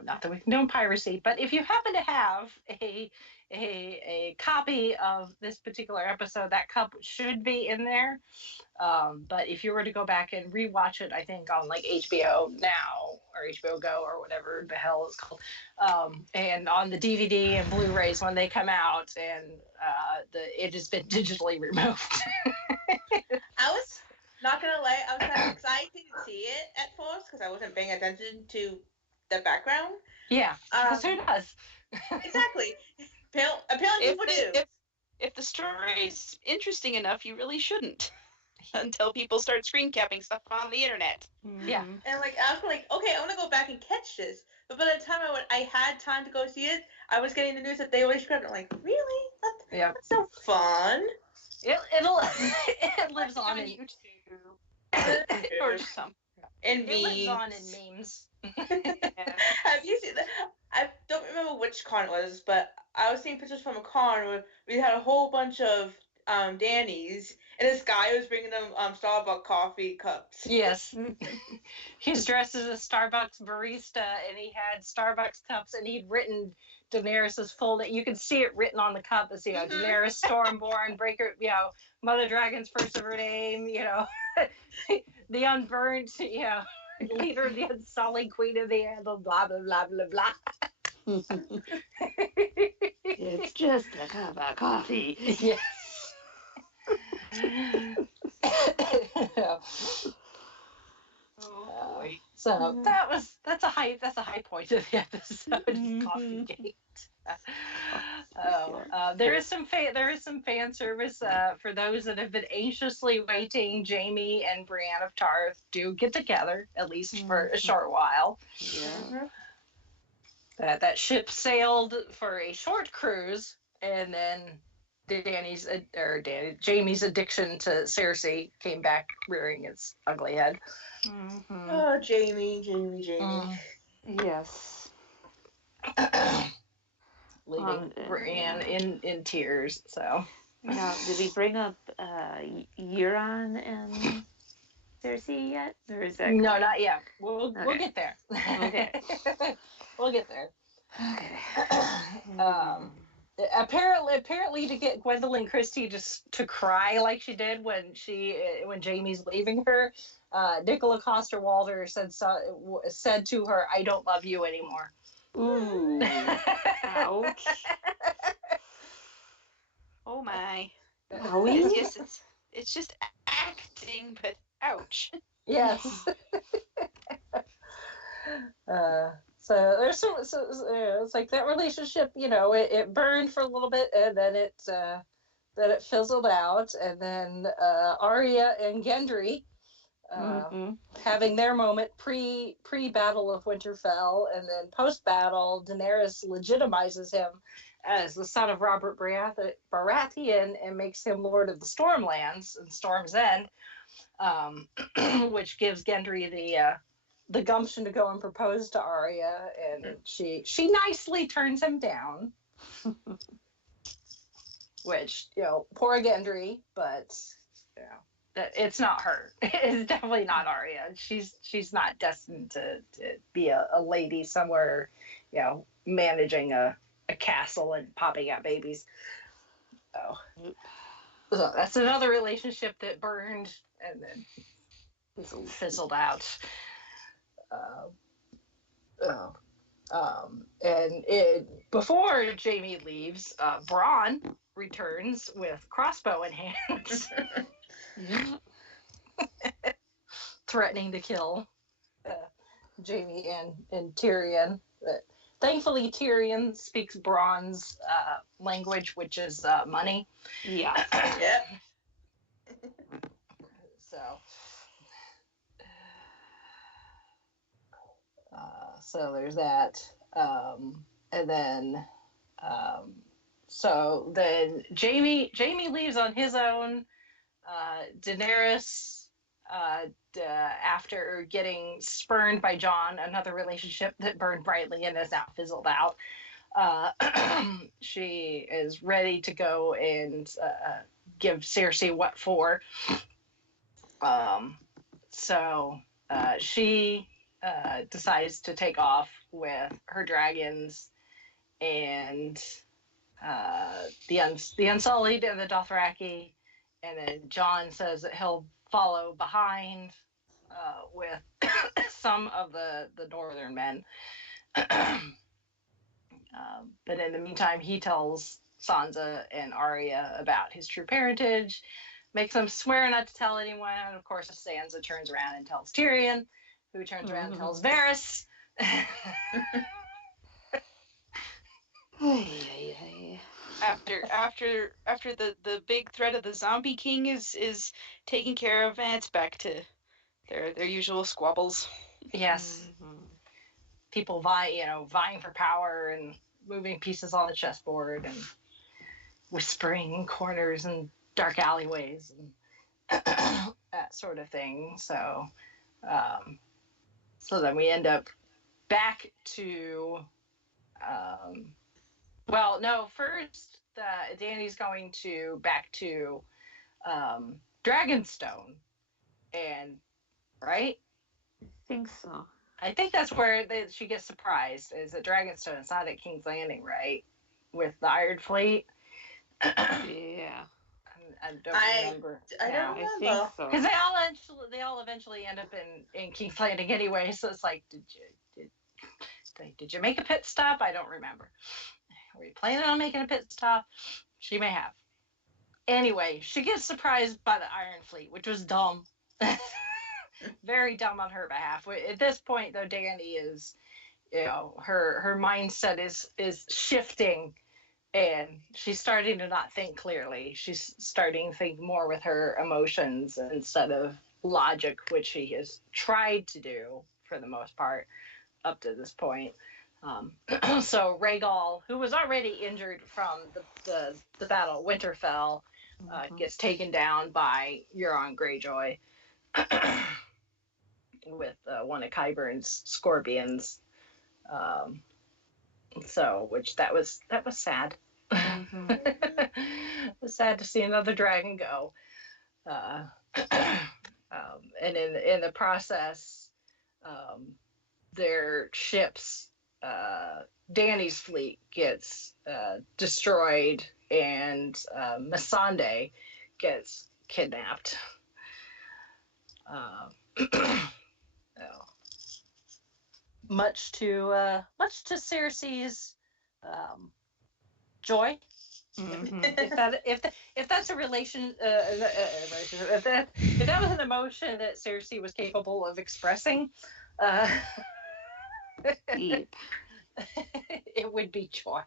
not that we condone piracy, but if you happen to have a copy of this particular episode, that cup should be in there. But if you were to go back and rewatch it, I think on like HBO Now or HBO Go or whatever the hell it's called, and on the DVD and Blu-rays when they come out, and it has been digitally removed. I was not gonna lie, I was kind of excited to see it at first because I wasn't paying attention to the background. Yeah, because who does? Exactly. Apparently people do. If the story's interesting enough, you really shouldn't. Until people start screen capping stuff on the internet. Yeah. And I was like, okay, I want to go back and catch this. But by the time I had time to go see it, I was getting the news that they always scrapped it. I'm like, really? That's so fun. It lives on in YouTube or something. And it lives on in memes. memes. Have you seen that? I don't remember which con it was, but I was seeing pictures from a con where we had a whole bunch of Dannies, and this guy was bringing them Starbucks coffee cups. Yes. He's dressed as a Starbucks barista, and he had Starbucks cups, and he'd written Daenerys's full name. You could see it written on the cup as, Daenerys Stormborn, Breaker, Mother Dragon's first of her name, the unburnt, leader of the Unsullied, Queen of the Andal, blah, blah, blah, blah, blah. It's just a cup of coffee. Yes. Oh boy. So that's a high point of the episode. Coffee Gate. There is some fan service for those that have been anxiously waiting. Jaime and Brienne of Tarth do get together, at least for a short while. Yeah. That ship sailed for a short cruise, and then Jaime's addiction to Cersei came back rearing its ugly head. Mm-hmm. Oh, Jaime. Yes. Leaving Brienne in tears. So now, did we bring up Euron and Cersei yet, or is that no, not yet. We'll get there. Okay. We'll get there. Okay. Apparently, to get Gwendolyn Christie to cry like she did when Jaime's leaving her, Nicola Coster Walder said to her, "I don't love you anymore." Ooh. Ouch. Oh my. Owie. Yes, it's just acting, but ouch. Yes. So there's it's like that relationship, it burned for a little bit, and then it fizzled out, and then Arya and Gendry having their moment pre Battle of Winterfell, and then post battle, Daenerys legitimizes him as the son of Robert Baratheon and makes him Lord of the Stormlands and Storm's End, which gives Gendry the gumption to go and propose to Arya, and she nicely turns him down. Which, poor Gendry, but it's not her. It's definitely not Arya. She's not destined to be a lady somewhere, managing a castle and popping out babies. So that's another relationship that burned and then fizzled out. Before Jaime leaves, Bronn returns with crossbow in hand, threatening to kill Jaime and Tyrion. But thankfully, Tyrion speaks Bronn's language, which is money. Yeah. Yep. So there's that. And then Jaime leaves on his own. Daenerys, after getting spurned by Jon, another relationship that burned brightly and is now fizzled out, she is ready to go and give Cersei what for. So she decides to take off with her dragons and the Unsullied and the Dothraki, and then Jon says that he'll follow behind with some of the northern men. But in the meantime, he tells Sansa and Arya about his true parentage, makes them swear not to tell anyone, and of course Sansa turns around and tells Tyrion, who turns around and tells Varys. After the big threat of the Zombie King is taken care of, and it's back to their usual squabbles. Yes. People vying for power and moving pieces on the chessboard and whispering in corners and dark alleyways, and that sort of thing. So, so then we end up back to, well, no, first Danny's going back to Dragonstone, and right. I think so. I think that's where she gets surprised. Is at Dragonstone? It's not at King's Landing, right? With the Iron Fleet. Yeah. I don't remember. I don't I think remember. so. Because they all eventually end up in King's Landing anyway. So it's like, did you make a pit stop? I don't remember. Were you planning on making a pit stop? She may have. Anyway, she gets surprised by the Iron Fleet, which was dumb. Very dumb on her behalf. At this point, though, Dany is, her mindset is shifting, and she's starting to not think clearly. She's starting to think more with her emotions instead of logic, which she has tried to do for the most part up to this point. So Rhaegal, who was already injured from the Battle of Winterfell, gets taken down by Euron Greyjoy with one of Qyburn's scorpions. So, which that was sad. It was sad to see another dragon go. And in the process, their ships, Dany's fleet gets destroyed, and Melisandre gets kidnapped. Much to Cersei's joy. If that's a relation, if that was an emotion that Cersei was capable of expressing, it would be joy.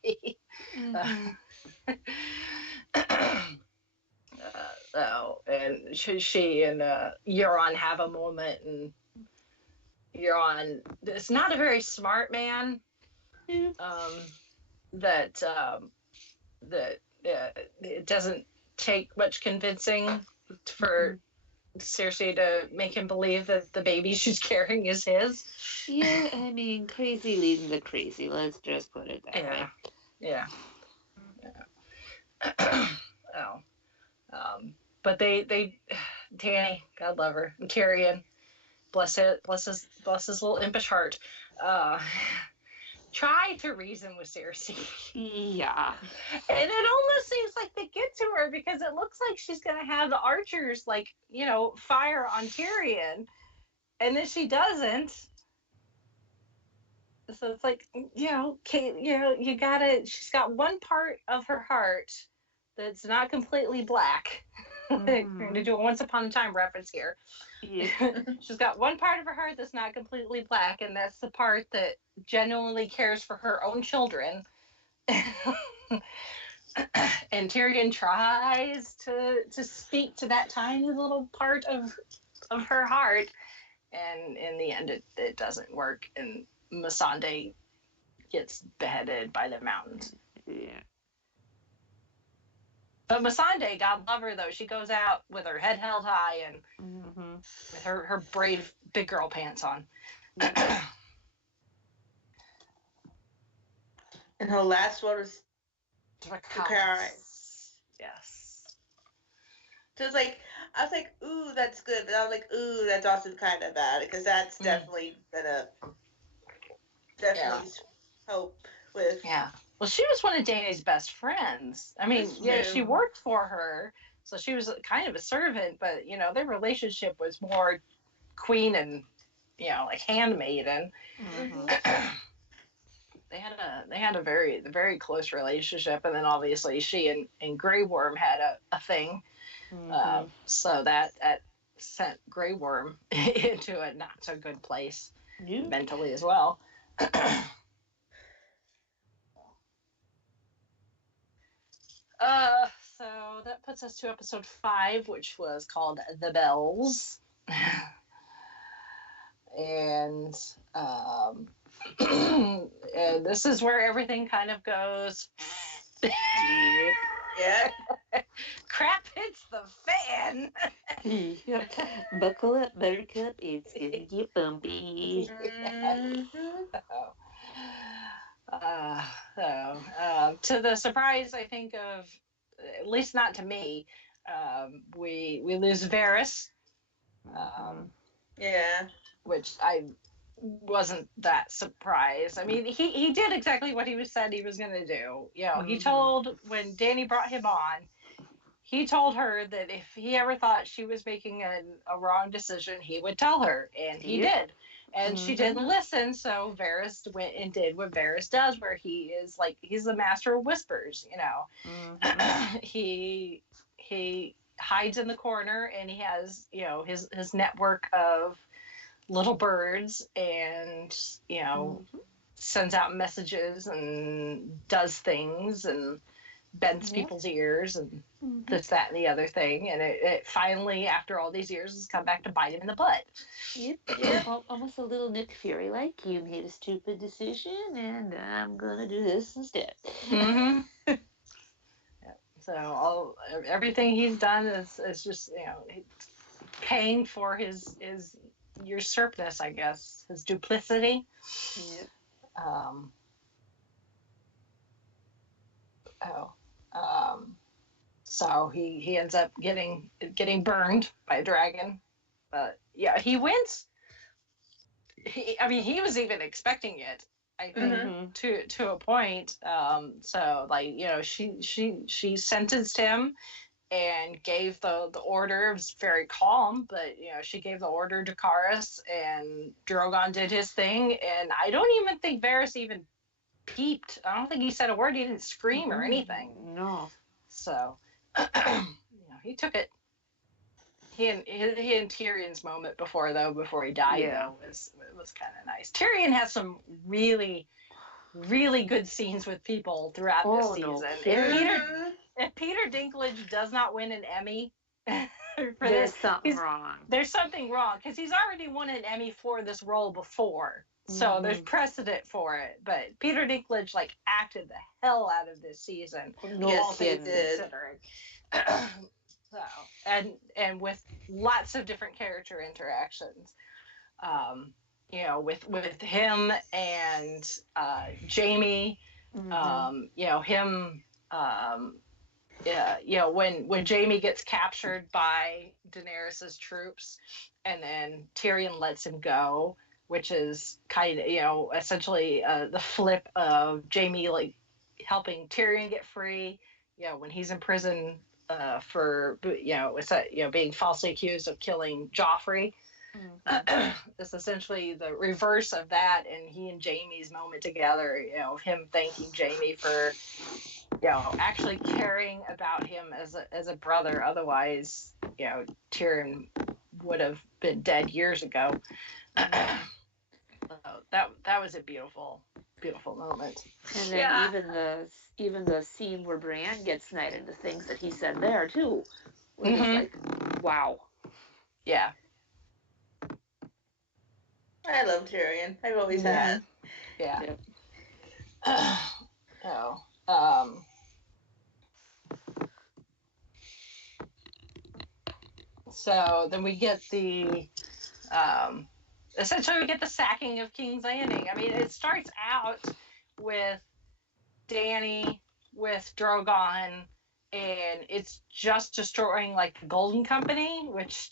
And she and Euron have a moment, and Euron is not a very smart man. That it doesn't take much convincing for Cersei to make him believe that the baby she's carrying is his. Yeah, I mean, crazy leading the crazy. Let's just put it that way. Yeah. But they Dany, God love her, and Tyrion, bless his little impish heart, try to reason with Cersei. Yeah. And it almost seems like they get to her, because it looks like she's gonna have the archers fire on Tyrion, and then she doesn't. So it's like, Kate, you gotta. She's got one part of her heart that's not completely black. We're gonna do a Once Upon a Time reference here. Yeah. She's got one part of her heart that's not completely black, and that's the part that genuinely cares for her own children. And Tyrion tries to speak to that tiny little part of her heart, and in the end it doesn't work, and Melisandre gets beheaded by the mountains. Yeah. But Melisandre, God love her, though, she goes out with her head held high and with her brave big girl pants on. And her last word was Dracarys. Yes. So it's like, I was like, ooh, that's good. But I was like, ooh, that's also kind of bad. Because that's definitely gonna help with. Yeah. Well, she was one of Dany's best friends. I mean, she worked for her, so she was kind of a servant, but, their relationship was more queen and, like handmaiden. They had a very, very close relationship, and then obviously she and Grey Worm had a thing. So that sent Grey Worm into a not so good place mentally as well. So that puts us to episode 5, which was called The Bells. And and this is where everything kind of goes. Yeah. Crap hits the fan. Yep. Buckle up, Buttercup. It's gonna get bumpy. Mhm. To the surprise, I think of, at least not to me, we lose Varys, um, Yeah. which I wasn't that surprised. I mean, he did exactly what he said he was going to do. You know, he told, when Dany brought him on, he told her that if he ever thought she was making a wrong decision, he would tell her, and he Yep. did. And she didn't listen, so Varys went and did what Varys does, where he is like, he's the master of whispers, you know. He hides in the corner, and he has, you know, his network of little birds, and, you know, sends out messages and does things and bends people's ears and this, that, and the other thing. And it finally, after all these years, has come back to bite him in the butt. Yep. Almost a little Nick Fury like, you made a stupid decision and I'm gonna do this instead. So everything he's done is just, you know, paying for his usurpness, I guess, his duplicity. So he ends up getting burned by a dragon. But yeah, he wins. I mean, he was even expecting it, I think, to a point. So, like, you know, she sentenced him and gave the order. It was very calm, but, you know, she gave the order to Karis, and Drogon did his thing. And I don't even think Varys even peeped. I don't think he said a word. He didn't scream or anything. No. So, you know, he took it. He and Tyrion's moment before he died, though, was kind of nice. Tyrion has some really, really good scenes with people throughout this season. If Peter Dinklage does not win an Emmy for There's something wrong. There's something wrong, because he's already won an Emmy for this role before. So there's precedent for it. But Peter Dinklage, like, acted the hell out of this season. Yes, he did. So, and with lots of different character interactions, you know, with him and Jamie, you know, him, you know, when Jamie gets captured by Daenerys's troops, and then Tyrion lets him go, which is kind of, you know, essentially the flip of Jamie, like, helping Tyrion get free, you know, when he's in prison for, you know, being falsely accused of killing Joffrey. It's essentially the reverse of that, and he and Jamie's moment together, you know, him thanking Jamie for, you know, actually caring about him as a brother. Otherwise, you know, Tyrion would have been dead years ago. That was a beautiful moment. And then even the scene where Brienne gets knighted, the things that he said there too, was just like, wow. Yeah. I love Tyrion. I've always had. Yeah. So then we get essentially we get the sacking of King's Landing. I mean, it starts out with Dany with Drogon, and it's just destroying, like, the Golden Company, which,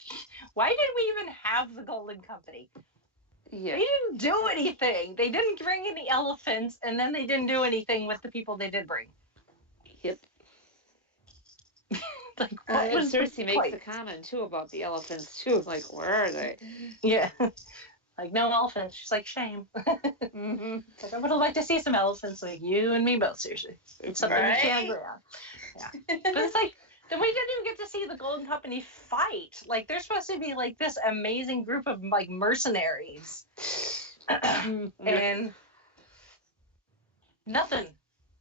why did we even have the Golden Company? Yeah. They didn't do anything. They didn't bring any elephants, and then they didn't do anything with the people they did bring. Yep. Like, what was Cersei makes a comment too about the elephants too. Like, where are they? Yeah. Like, no elephants. She's like, shame. Like, I would have liked to see some elephants, like you and me both, seriously. It's something we can't agree on. Yeah. But it's like, then we didn't even get to see the Golden Company fight. Like, they're supposed to be, like, this amazing group of, like, mercenaries. And nothing.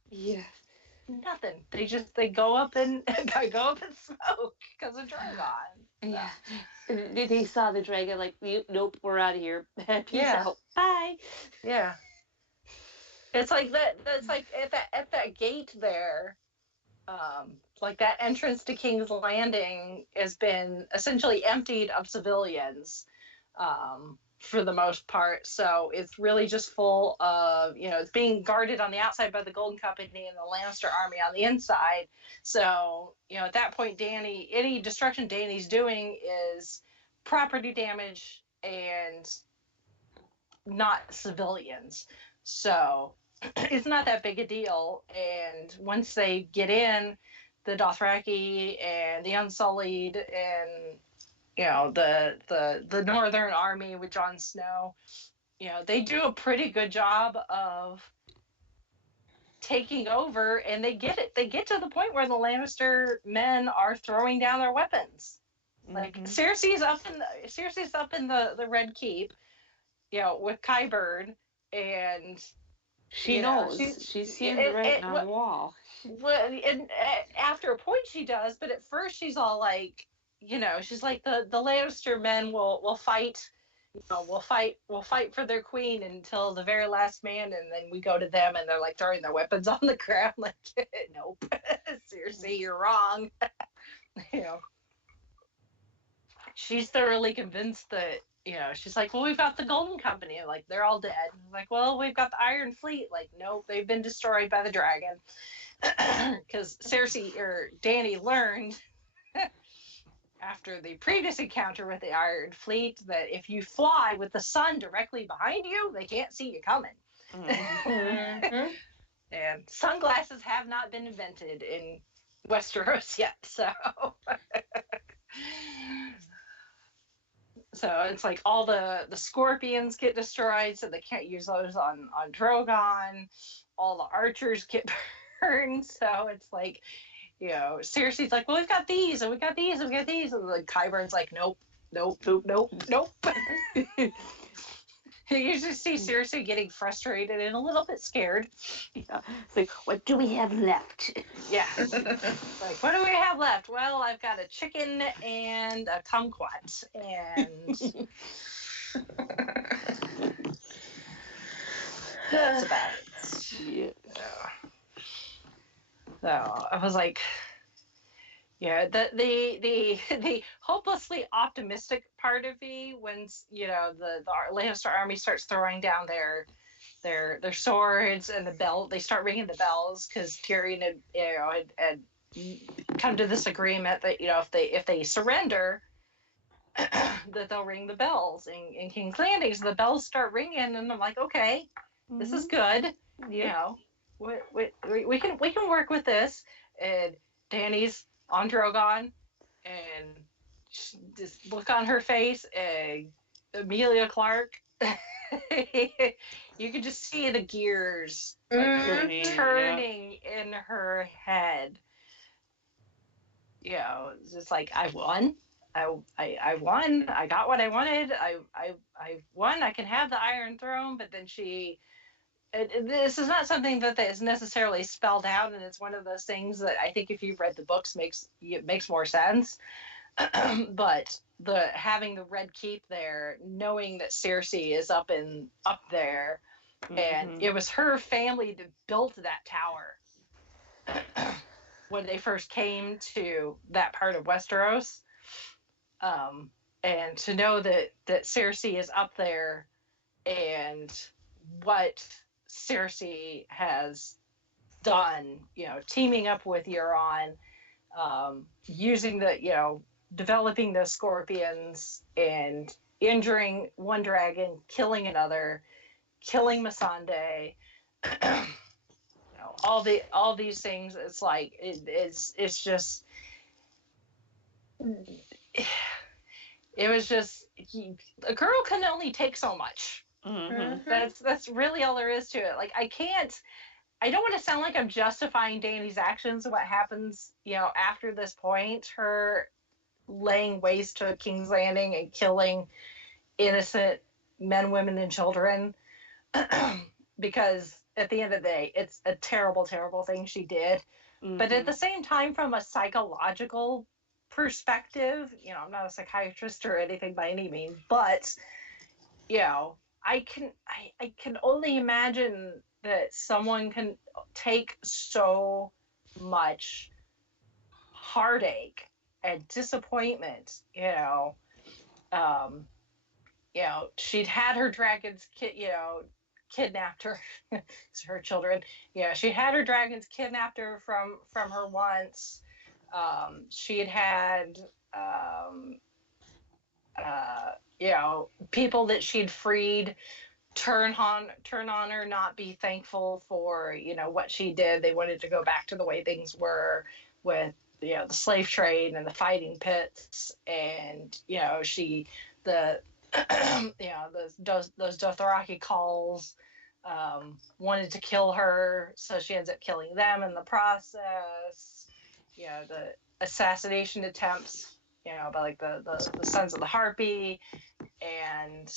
Yeah. Nothing. They go up and smoke because of Drogon. Yeah. They saw the dragon, like, nope, we're out of here. Peace out. Bye. Yeah. It's like that. That's like at that gate there. like that entrance to King's Landing has been essentially emptied of civilians for the most part. So it's really just full of, it's being guarded on the outside by the Golden Company and the Lannister army on the inside. So, at that point, any destruction Dany's doing is property damage and not civilians. So it's not that big a deal. And once they get in, the Dothraki and the Unsullied and the Northern Army with Jon Snow, they do a pretty good job of taking over, and they get it. They get to the point where the Lannister men are throwing down their weapons. Like Cersei's up in the Red Keep, with Qyburn, and she knows. She's seeing it right on the wall. Well, and after a point she does, but at first she's all like, she's like the Lannister men will fight, we'll fight for their queen until the very last man, and then we go to them, and they're like throwing their weapons on the ground, like, nope, Cersei, you're wrong. She's thoroughly convinced that, she's like, well, we've got the Golden Company, like, they're all dead. Like, well, we've got the Iron Fleet, like, nope, they've been destroyed by the dragon. Because Dany learned after the previous encounter with the Iron Fleet that if you fly with the sun directly behind you, they can't see you coming. Mm-hmm. And sunglasses have not been invented in Westeros yet, so so it's like all the scorpions get destroyed, so they can't use those on Drogon. All the archers get burned, so it's like, Cersei's like, well, we've got these, and we got these, and we got these, and like Qyburn's like, nope. You just see Cersei getting frustrated and a little bit scared. Yeah. It's like, what do we have left? Yeah. Like, what do we have left? Well, I've got a chicken and a kumquat, and that's about it. Yeah. So I was like, the hopelessly optimistic part of me when the Lannister army starts throwing down their swords and the bell, they start ringing the bells because Tyrion had come to this agreement that if they surrender, that they'll ring the bells in King's Landing. So the bells start ringing, and I'm like, okay, this is good. Yeah. We can work with this. And Dany's on Drogon, and just look on her face, and Emilia Clarke. You can just see the gears turning in her head. It's just like, I won. I won. I got what I wanted. I won. I can have the Iron Throne. But then this is not something that is necessarily spelled out, and it's one of those things that I think if you've read the books it makes more sense. But having the Red Keep there, knowing that Cersei is up there, and it was her family that built that tower when they first came to that part of Westeros, and to know that Cersei is up there, and what Cersei has done, teaming up with Euron, using developing the scorpions and injuring one dragon, killing another, killing Melisandre, all these things. It's like it's just it was just a girl can only take so much. That's really all there is to it. Like, I don't want to sound like I'm justifying Dany's actions and what happens, after this point, her laying waste to King's Landing and killing innocent men, women, and children, because at the end of the day, it's a terrible, terrible thing she did. But at the same time, from a psychological perspective, I'm not a psychiatrist or anything by any means, but I can only imagine that someone can take so much heartache and disappointment, she'd had her dragons kidnapped her. It's her children. She had her dragons kidnapped her from her once. She had people that she'd freed turn on her, not be thankful for what she did. They wanted to go back to the way things were with the slave trade and the fighting pits, and she the those Dothraki calls wanted to kill her, so she ends up killing them in the process. The assassination attempts by like the Sons of the Harpy, and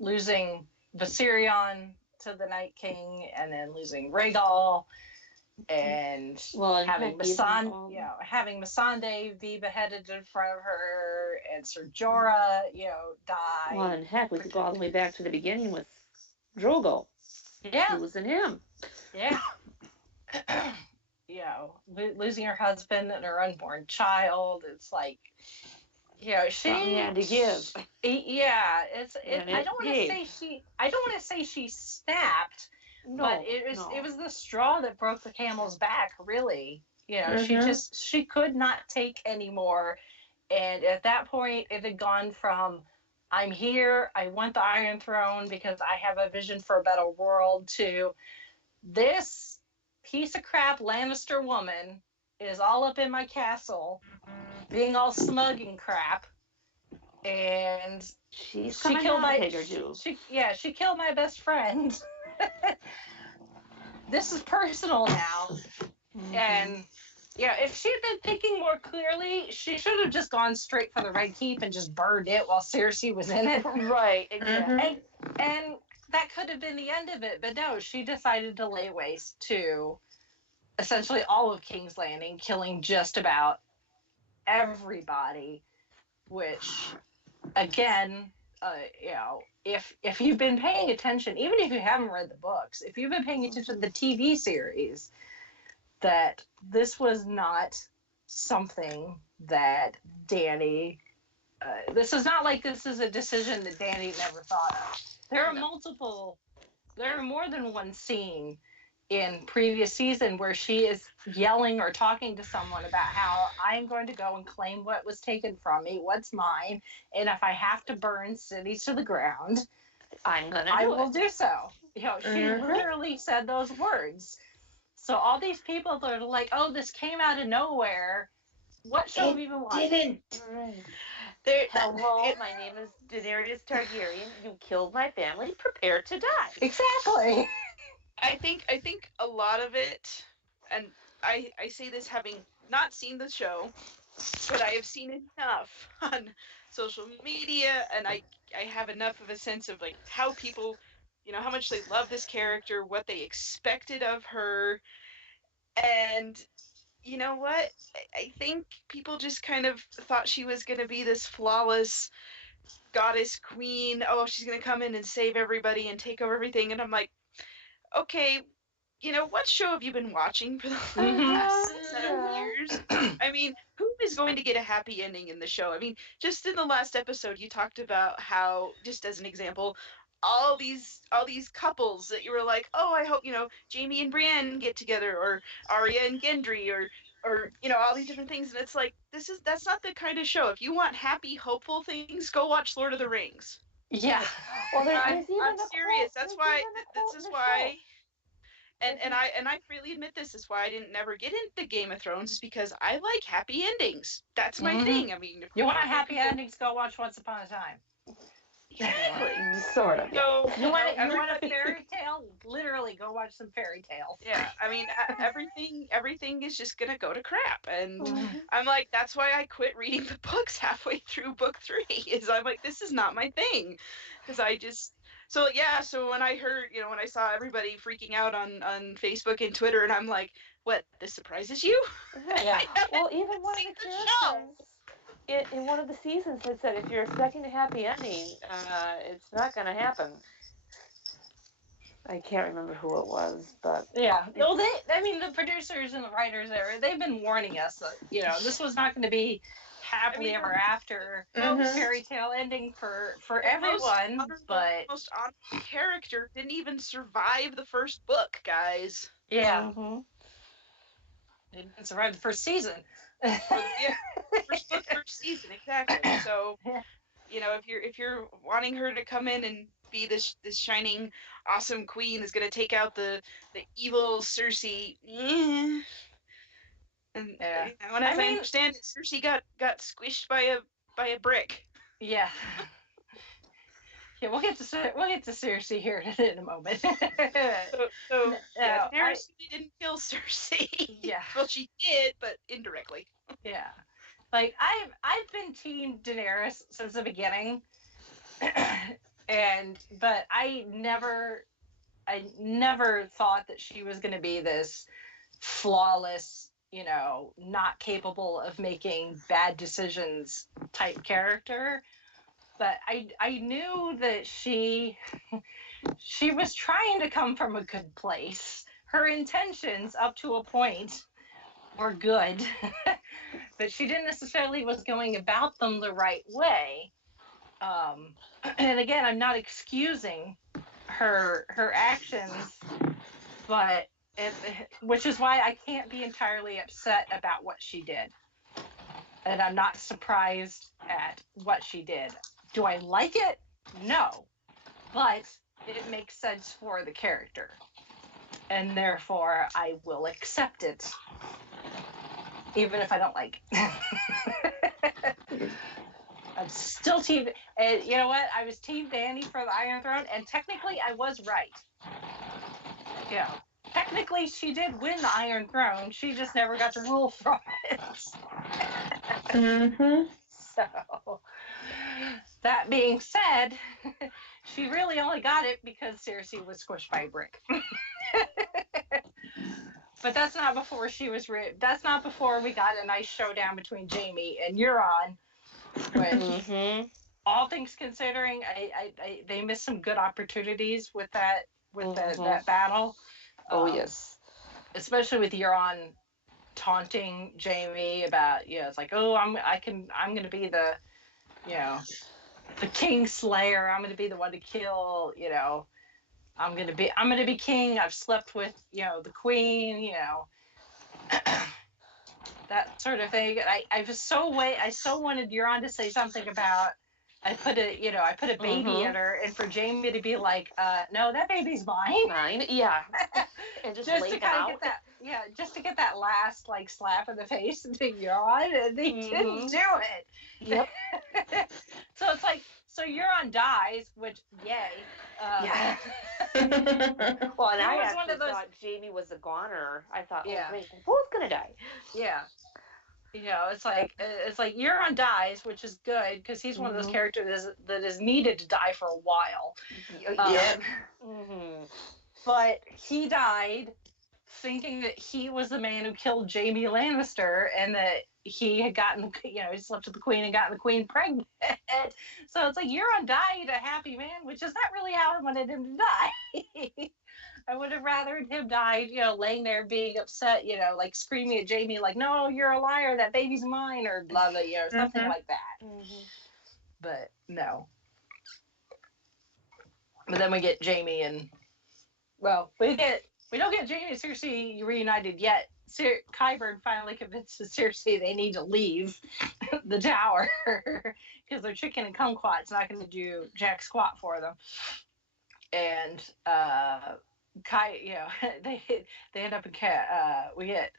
losing Viserion to the Night King, and then losing Rhaegal, and having Melisandre be beheaded in front of her, and Ser Jorah, die. Well, and heck, we could go all the way back to the beginning with Drogo. Yeah. Losing him. Yeah. Losing her husband and her unborn child. It's like, she had to give. Yeah, I don't want to say she snapped, but it was the straw that broke the camel's back, really. She could not take anymore, and at that point it had gone from I'm here, I want the Iron Throne because I have a vision for a better world, to this piece of crap Lannister woman is all up in my castle being all smug and crap, and she killed my best friend. This is personal now. And if she had been thinking more clearly, she should have just gone straight for the Red Keep and just burned it while Cersei was in it. Right, exactly. And that could have been the end of it, but no, she decided to lay waste to essentially all of King's Landing, killing just about everybody, which, again, if you've been paying attention, even if you haven't read the books, if you've been paying attention to the TV series, that this was not something that Dany, this is not like this is a decision that Dany never thought of. There are more than one scene in previous season where she is yelling or talking to someone about how I'm going to go and claim what was taken from me, what's mine, and if I have to burn cities to the ground, I will do so. She literally said those words. So all these people that are like, oh, this came out of nowhere. What show have you been watching? Didn't. Right. Hello, my name is Daenerys Targaryen. You killed my family. Prepare to die. Exactly. I think a lot of it, and I say this having not seen the show, but I have seen enough on social media, and I have enough of a sense of like how people, how much they love this character, what they expected of her, and you know what? I think people just kind of thought she was going to be this flawless goddess queen. Oh, she's going to come in and save everybody and take over everything, and I'm like, okay, what show have you been watching for the last 7 years? I mean, who is going to get a happy ending in the show? I mean, just in the last episode, you talked about how, just as an example, all these couples that you were like, oh, I hope, Jaime and Brienne get together, or Arya and Gendry, or all these different things. And it's like, that's not the kind of show. If you want happy, hopeful things, go watch Lord of the Rings. Yeah. Well, I'm serious. That's why, this is why. And I freely admit this is why I didn't never get into Game of Thrones, is because I like happy endings. That's my thing. I mean, you want a happy endings, go watch Once Upon a Time. Exactly. Sort of. So, you want a fairy tale? Literally, go watch some fairy tales. Yeah, I mean, everything is just gonna go to crap, and I'm like, that's why I quit reading the books halfway through book 3. Is I'm like, this is not my thing, because I just. So when I heard, when I saw everybody freaking out on Facebook and Twitter, and I'm like, what, this surprises you? Yeah. Well, even one of the characters in one of the seasons had said, if you're expecting a happy ending, it's not going to happen. I can't remember who it was, but Yeah. Well, the producers and the writers they've been warning us that, this was not going to be happily ever after fairy tale ending for everyone, but most honorable character didn't even survive the first book, guys. yeah. It didn't survive the first season. First book, first season, exactly. So, if you're wanting her to come in and be this shining, awesome queen that's gonna take out the evil Cersei, and I understand that Cersei got squished by a brick. Yeah. Yeah, we'll get to Cersei here in a moment. Daenerys didn't kill Cersei. Yeah. Well, she did, but indirectly. Yeah. Like I've been team Daenerys since the beginning, but I never thought that she was going to be this flawless, not capable of making bad decisions type character. But I knew that she was trying to come from a good place. Her intentions up to a point were good, but she didn't necessarily was going about them the right way. And again, I'm not excusing her actions, but which is why I can't be entirely upset about what she did. And I'm not surprised at what she did. Do I like it? No. But it makes sense for the character. And therefore, I will accept it. Even if I don't like it. I'm still team. And you know what? I was team Dany for the Iron Throne, and technically I was right. Yeah. Technically, she did win the Iron Throne. She just never got to rule from it. So, that being said, she really only got it because Cersei was squished by a brick. But that's not before that's not before we got a nice showdown between Jaime and Euron. Which, all things considering, they missed some good opportunities with that that battle. Oh yes. Especially with Euron taunting Jaime about, it's like, oh, I'm gonna be the, the king slayer. I'm gonna be the one to kill, I'm gonna be king. I've slept with, the queen, that sort of thing. I so wanted Euron to say something about, I put a baby in her, and for Jaime to be like, no, that baby's mine. Mine, yeah. And just to kind of get that, just to get that last like slap in the face into Euron, and they didn't do it. Yep. So it's like, so Euron dies, which yay. Yeah. Well, and I actually thought Jaime was a goner. I thought, oh great, who's gonna die? Yeah. It's like Euron dies, which is good because he's one of those characters that is needed to die for a while. But he died thinking that he was the man who killed Jaime Lannister, and that he had gotten, he slept with the queen and gotten the queen pregnant. So it's like Euron died a happy man, which is not really how I wanted him to die. I would have rather him died, laying there being upset, like screaming at Jaime, like, no, you're a liar, that baby's mine, or blah, blah, something like that. But no. But then we get Jaime and, well, we don't get Jaime and Cersei reunited yet. Qyburn finally convinces Cersei they need to leave the tower because their chicken and kumquat's not going to do jack squat for them. And they end up in we get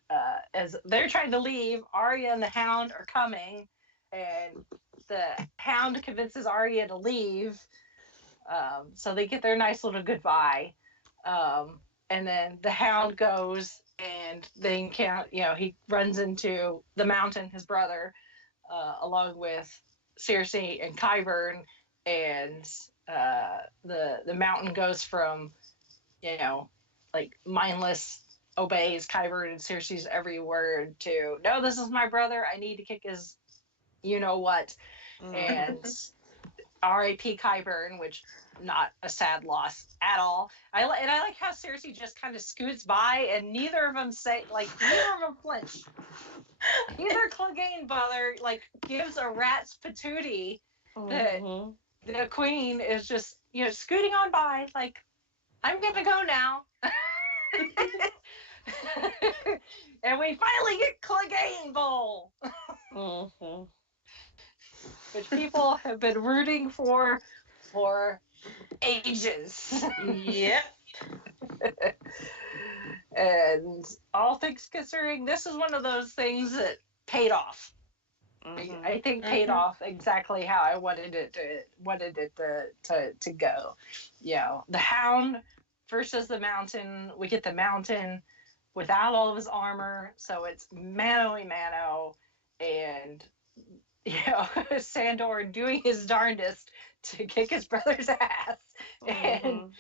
as they're trying to leave, Arya and the Hound are coming, and the Hound convinces Arya to leave. So they get their nice little goodbye. And then the Hound goes, and they encounter, he runs into the Mountain, his brother, along with Cersei and Qyburn, and the Mountain goes from, like mindless obeys Qyburn and Cersei's every word to, no, this is my brother, I need to kick his what. And R.I.P. Qyburn, which not a sad loss at all. I like how Cersei just kind of scoots by, and neither of them flinch. Neither Clegane Butler gives a rat's patootie that the queen is just scooting on by, like, I'm gonna go now. And we finally get Clegane Bowl, which people have been rooting for ages. Yep. And all things considering, this is one of those things that paid off. I think paid off exactly how I wanted it to go. The Hound versus the Mountain. We get the Mountain without all of his armor, so it's mano a mano, and Sandor doing his darndest to kick his brother's ass and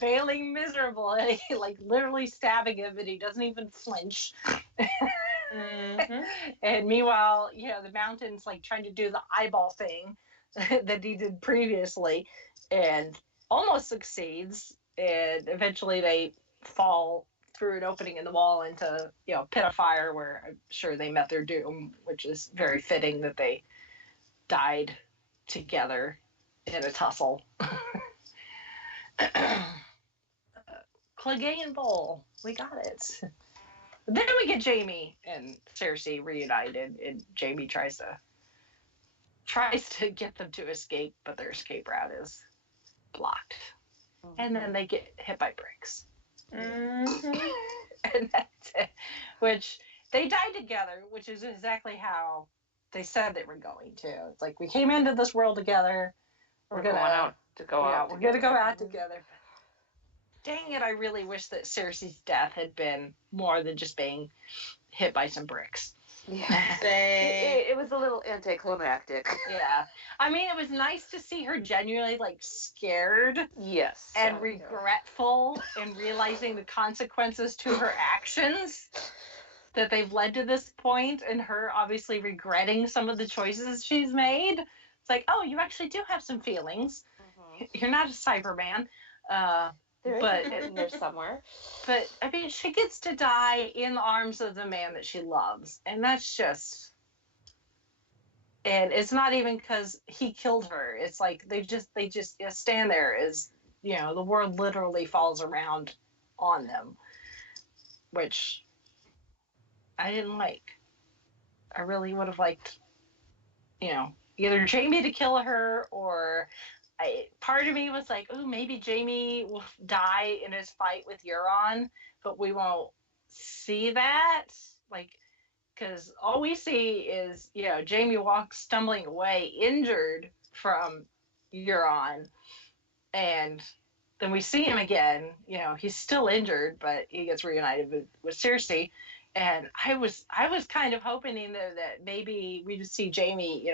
failing miserably, literally stabbing him, and he doesn't even flinch. And meanwhile, the Mountain's trying to do the eyeball thing that he did previously and almost succeeds, and eventually they fall through an opening in the wall into pit of fire, where I'm sure they met their doom, which is very fitting that they died together in a tussle. Clegane Bowl, we got it. Then we get Jaime and Cersei reunited, and Jaime tries to get them to escape, but their escape route is blocked. And then they get hit by bricks. And that's it. Which they died together, which is exactly how they said they were going to. It's like, we came into this world together. We're going to go out together. Dang it, I really wish that Cersei's death had been more than just being hit by some bricks. Yeah. It was a little anticlimactic. Yeah. I mean, it was nice to see her genuinely, scared. Yes. And regretful and realizing the consequences to her actions that they've led to this point, and her obviously regretting some of the choices she's made. It's like, oh, you actually do have some feelings. You're not a Cyberman. There's somewhere. But, I mean, she gets to die in the arms of the man that she loves. And that's just... And it's not even because he killed her. It's like they just stand there as, the world literally falls around on them. Which I didn't like. I really would have liked, either Jaime to kill her, or... part of me was like, oh, maybe Jaime will die in his fight with Euron, but we won't see that. Because all we see is, Jaime walks stumbling away, injured from Euron. And then we see him again. He's still injured, but he gets reunited with Cersei. And I was kind of hoping that maybe we'd see Jaime,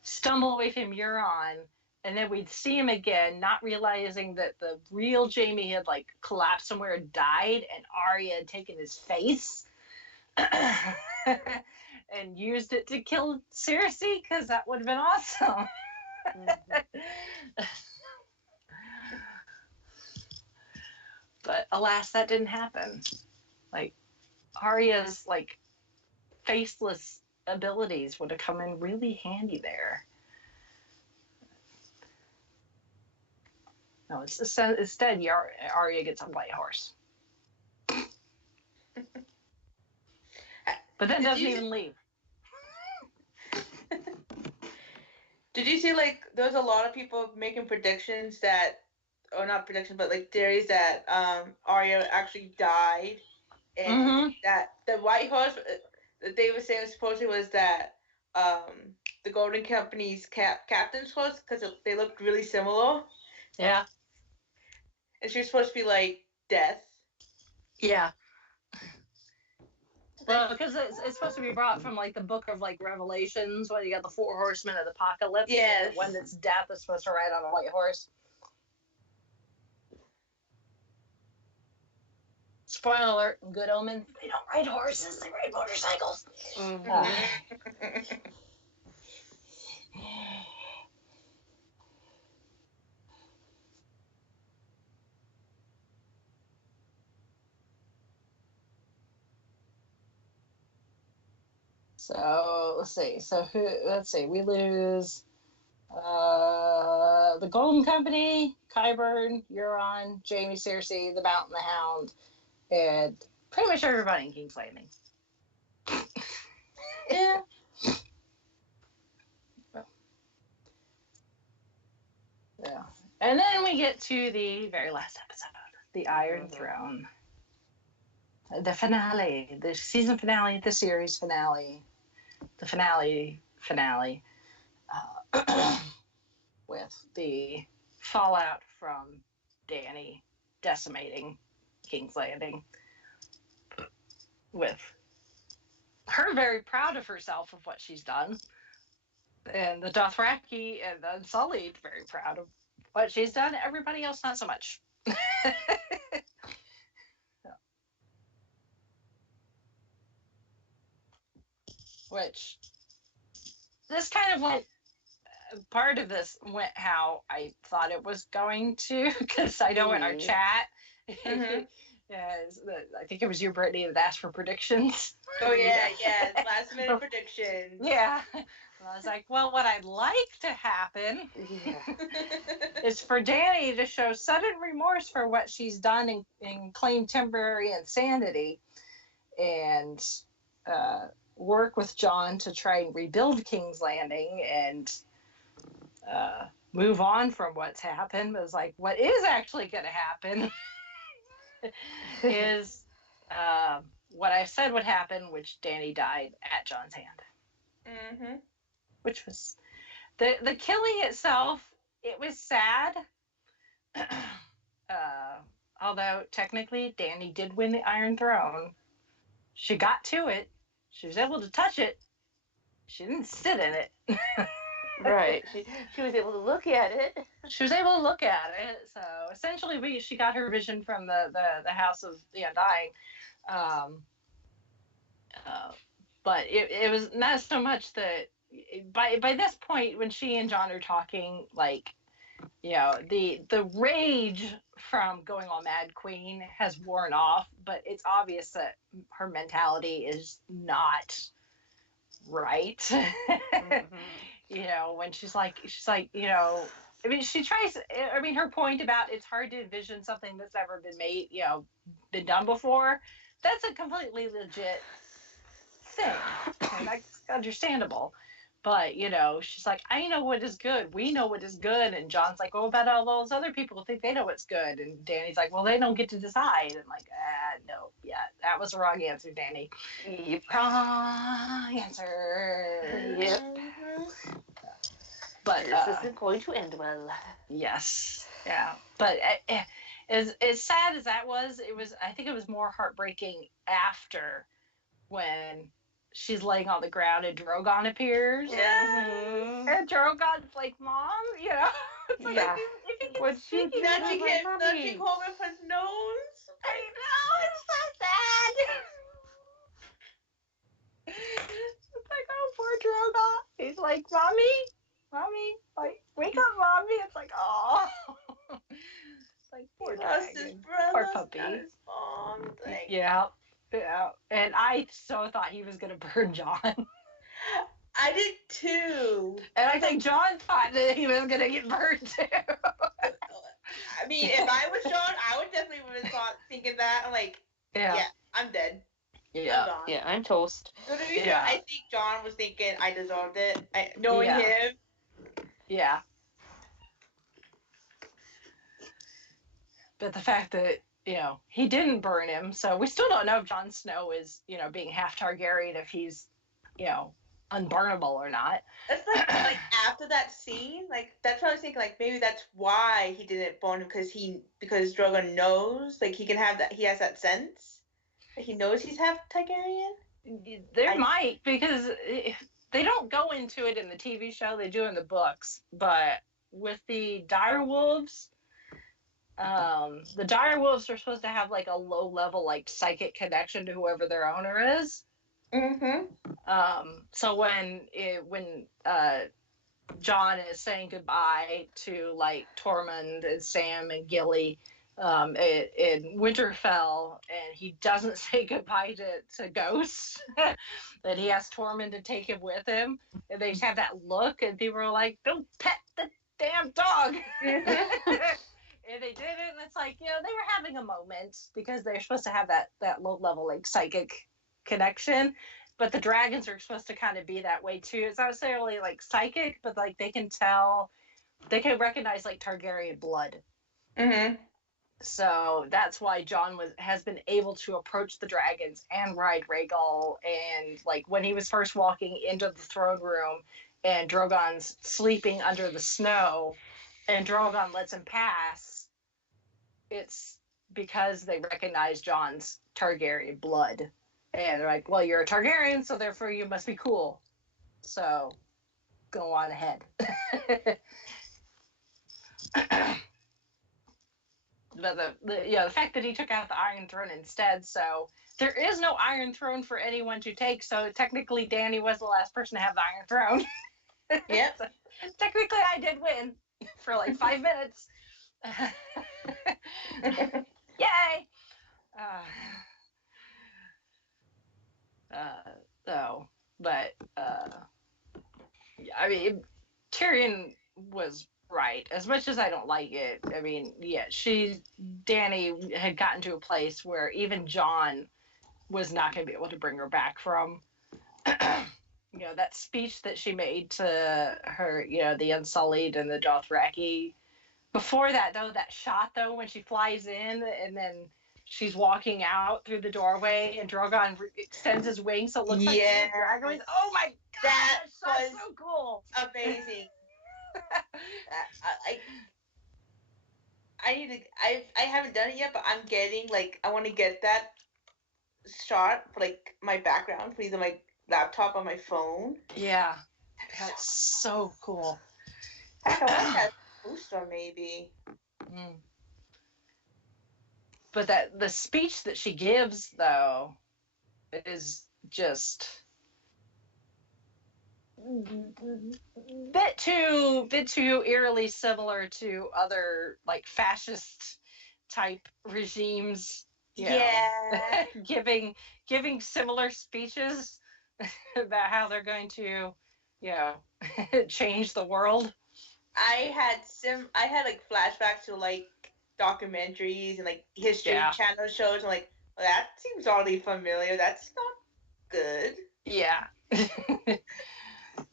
stumble away from Euron, and then we'd see him again, not realizing that the real Jaime had collapsed somewhere and died, and Arya had taken his face and used it to kill Cersei, because that would have been awesome. But alas, that didn't happen. Arya's faceless abilities would have come in really handy there. No, instead, Arya gets a white horse. But then doesn't even leave. Did you see, there was a lot of people making predictions that, or not predictions, but theories that Arya actually died, and that the white horse that they were saying supposedly was that the Golden Company's captain's horse, because they looked really similar. Yeah. And she was supposed to be death. Yeah. Well, because it's supposed to be brought from the book of Revelations, when you got the 4 horsemen of the apocalypse. Yes. The one that's death is supposed to ride on a white horse. Spoiler alert, Good Omens, they don't ride horses, they ride motorcycles. So let's see. So let's see. We lose the Golden Company, Qyburn, Euron, Jaime, Cersei, the Mountain, the Hound, and pretty much everybody in King's Landing. Yeah. Yeah. And then we get to the very last episode, the Iron Throne. The finale, the season finale, the series finale, the finale, with the fallout from Dany decimating King's Landing, with her very proud of herself of what she's done, and the Dothraki and the Unsullied very proud of what she's done. Everybody else not so much. Which this kind of went, part of this went how I thought it was going to, because I know in our chat, I think it was you, Brittany, that asked for predictions. Oh yeah, last minute predictions. Yeah. And I was like, well, what I'd like to happen is for Dany to show sudden remorse for what she's done and claim temporary insanity, and work with Jon to try and rebuild King's Landing and move on from what's happened. But it's like, what is actually going to happen is what I said would happen, which Dany died at Jon's hand. Which was the killing itself. It was sad. Although technically Dany did win the Iron Throne. She got to it. She was able to touch it. She didn't sit in it. Right. She was able to look at it. She was able to look at it. So essentially, she got her vision from the House of the Undying. But it was not so much that by this point, when she and Jon are talking, like, you know, the rage from going all Mad Queen has worn off, but it's obvious that her mentality is not right. You know, when she's like, you know, I mean, she tries, I mean, her point about it's hard to envision something that's never been made, you know, been done before, that's a completely legit thing. And that's understandable. But, you know, she's like, I know what is good. We know what is good. And Jon's like, well, about all those other people who think they know what's good. And Dany's like, well, they don't get to decide. And like, no, yeah, that was the wrong answer, Dany. Yep. Wrong answer. Yep. But this isn't going to end well. Yes. Yeah. But as sad as that was, I think it was more heartbreaking after, when she's laying on the ground and Drogon appears. Yeah. And Drogon's like, Mom, you know? Like, Yeah. if you What you speak, Nudging him, Mommy. nudging home with his nose. I know, it's so sad. It's like, oh, poor Drogon. He's like, Mommy, like, wake up, Mommy. It's like, oh. It's like, poor Lost his dragon. brother. Poor puppy. Got his mom. Like, Yeah. And I so thought he was going to burn Jon. I did too. And I think Jon thought that he was going to get burned too. I mean, if I was Jon, I would definitely have been thinking that. I'm like, yeah, I'm dead. Yeah. I'm gone. Yeah, I'm toast. So to be Yeah. fair, I think Jon was thinking I deserved it. Knowing him. Yeah. But the fact that, you know, he didn't burn him, so we still don't know if Jon Snow is, you know, being half Targaryen, if he's, you know, unburnable or not. That's like after that scene, like that's what I was thinking. Like maybe that's why he didn't burn him, because Drogon knows, like he has that sense. Like, he knows he's half Targaryen. There might, because they don't go into it in the TV show. They do in the books, but with the direwolves. The direwolves are supposed to have like a low level, like psychic connection to whoever their owner is. So when Jon is saying goodbye to like Tormund and Sam and Gilly, in Winterfell, and he doesn't say goodbye to Ghost. That he asked Tormund to take him with him, and they just have that look, and people are like, "Don't pet the damn dog." And they did it, and it's like, they were having a moment because they're supposed to have that low level like psychic connection, but the dragons are supposed to kind of be that way too. It's not necessarily like psychic, but like they can tell, they can recognize like Targaryen blood. Mm-hmm. So that's why Jon has been able to approach the dragons and ride Rhaegal. And like when he was first walking into the throne room and Drogon's sleeping under the snow and Drogon lets him pass, it's because they recognize Jon's Targaryen blood. And they're like, well, you're a Targaryen, so therefore you must be cool. So go on ahead. But the fact that he took out the Iron Throne instead, so there is no Iron Throne for anyone to take, so technically Dany was the last person to have the Iron Throne. Yep. So, technically I did win for like 5 minutes. Yay! I mean, Tyrion was right. As much as I don't like it, I mean, yeah, Dany had gotten to a place where even Jon was not going to be able to bring her back from. That speech that she made to her, the Unsullied and the Dothraki. Before that, though, that shot, though, when she flies in and then she's walking out through the doorway and Drogon extends his wings so it looks like a dragon wings. Oh my god, that was so cool. Amazing. I haven't done it yet, but I'm getting like I want to get that shot for like my background for either my laptop or my phone. Yeah, that's so cool. I don't want that booster maybe. But the speech that she gives though is just bit too eerily similar to other like fascist type regimes. Yeah. giving similar speeches about how they're going to, change the world. I had like flashbacks to like documentaries and like history channel shows. I'm like, well, that seems oddly familiar. That's not good. Yeah.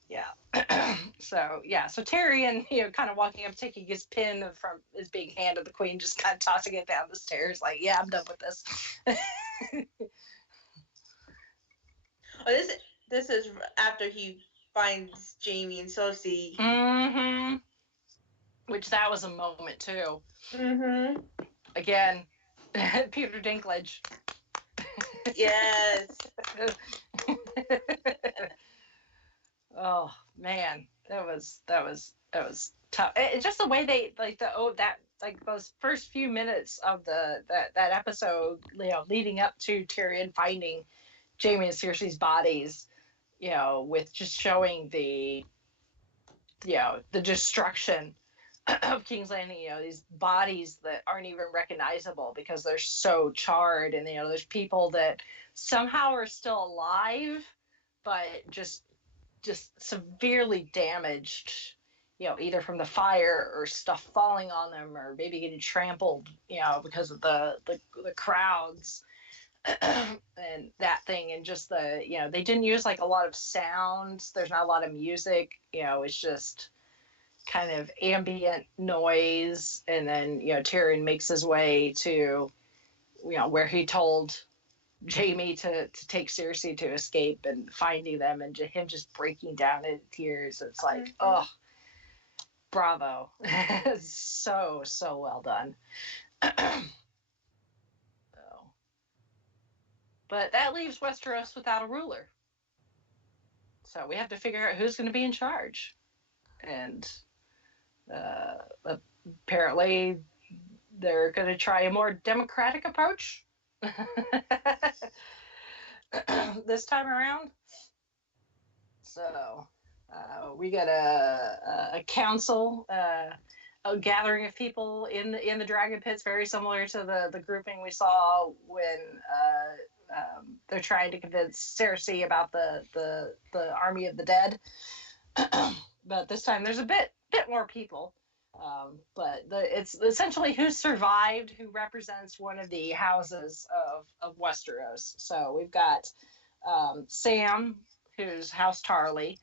Yeah. So Tyrion, kind of walking up, taking his pin from his big hand of the queen, just kind of tossing it down the stairs, like, yeah, I'm done with this. Oh, this is after he finds Jaime and Cersei. Mm-hmm. Which that was a moment too. Mm-hmm. Again, Peter Dinklage. Yes. Oh man, that was tough. It's just the way they those first few minutes of that episode, leading up to Tyrion finding Jaime and Cersei's bodies, with just showing the destruction of King's Landing, these bodies that aren't even recognizable because they're so charred, and there's people that somehow are still alive, but just severely damaged, either from the fire or stuff falling on them, or maybe getting trampled, because of the crowds. And that thing, and just they didn't use like a lot of sounds. There's not a lot of music. It's just kind of ambient noise. And then Tyrion makes his way to where he told Jaime to take Cersei to escape, and finding them, and him just breaking down in tears. It's like, oh, bravo. So well done. But that leaves Westeros without a ruler. So we have to figure out who's going to be in charge. And apparently they're going to try a more democratic approach this time around. So we got a council a gathering of people in the dragon pits, very similar to the grouping we saw when they're trying to convince Cersei about the army of the dead. But this time there's a bit more people. But it's essentially who survived, who represents one of the houses of Westeros. So we've got Sam, who's House Tarly,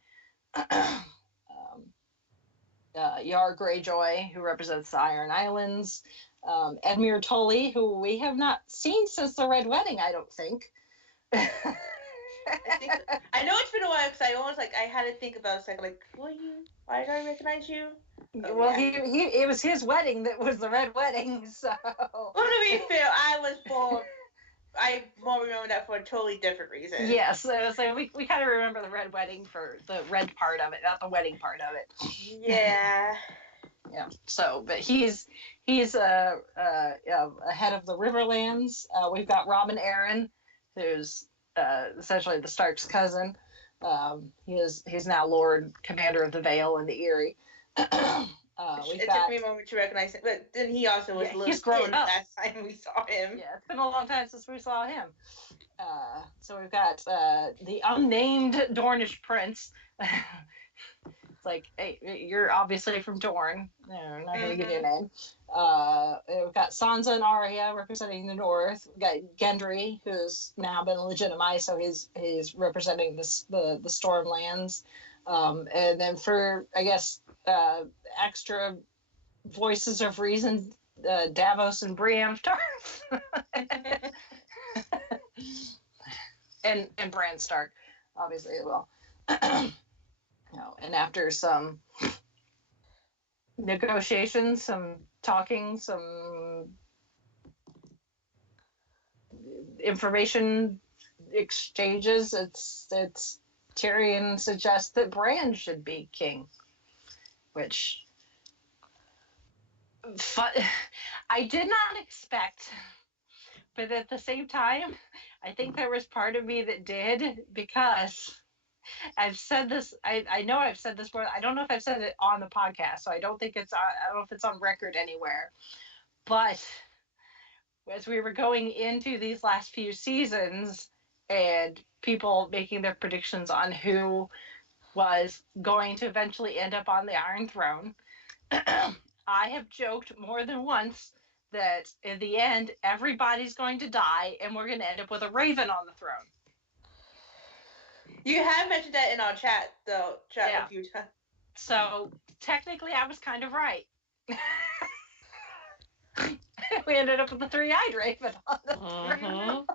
Yar Greyjoy, who represents the Iron Islands, Edmure Tully, who we have not seen since the Red Wedding, I don't think. I know it's been a while because I had to think about it. Like, who are you? Why did I recognize you? Oh, Well, yeah. it was his wedding that was the Red Wedding, so. Well, to be fair, I more remember that for a totally different reason. Yes, so we kind of remember the Red Wedding for the red part of it, not the wedding part of it. Yeah. Yeah. So, but he's head of the Riverlands. We've got Robin Arryn, who's essentially the Stark's cousin. He's now Lord Commander of the Vale and the Eyrie. It took me a moment to recognize him, but then he also was he's grown up. Last time we saw him. Yeah, it's been a long time since we saw him. So we've got the unnamed Dornish prince. It's like, hey, you're obviously from Dorne. No, I'm not going to give you a name. We've got Sansa and Arya representing the North. We've got Gendry, who's now been legitimized, so he's representing the Stormlands. And then for, I guess, extra voices of reason, Davos and Brienne Stark. and Bran Stark, obviously, as well. And after some negotiations, some talking, some information exchanges, it's Tyrion suggests that Bran should be king, which I did not expect, but at the same time, I think there was part of me that did, because I've said this. I know I've said this before. I don't know if I've said it on the podcast, so I don't know if it's on record anywhere. But as we were going into these last few seasons and people making their predictions on who was going to eventually end up on the Iron Throne, I have joked more than once that in the end, everybody's going to die and we're going to end up with a raven on the throne. You have mentioned that in our chat, though. Yeah. A few times. So technically, I was kind of right. We ended up with the three-eyed raven on the throne.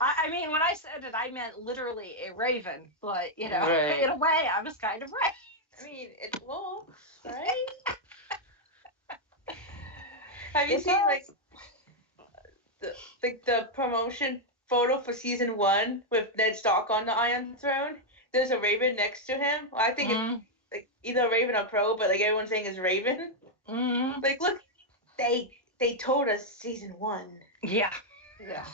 I mean, when I said it, I meant literally a raven, but in a way, I was kind of right. I mean, it's wolf, right? Have you seen the promotion photo for season 1 with Ned Stark on the Iron Throne? There's a raven next to him. Well, I think it's like either Raven or Crow, but like everyone's saying is Raven. Like, look, they told us season 1. Yeah. Yeah.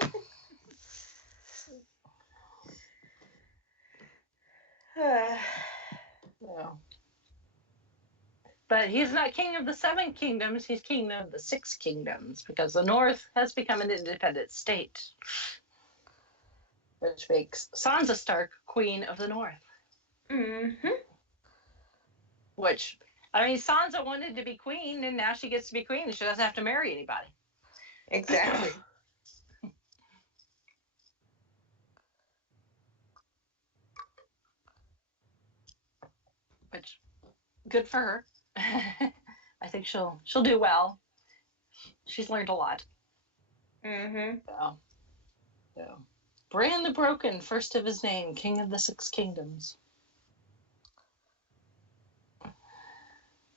But he's not king of the 7 kingdoms, he's king of the 6 kingdoms, because the North has become an independent state, which makes Sansa Stark queen of the North. Which, I mean, Sansa wanted to be queen, and now she gets to be queen, and she doesn't have to marry anybody. Exactly. Which, good for her. I think she'll do well. She's learned a lot. So, Bran the Broken, first of his name, king of the 6 kingdoms.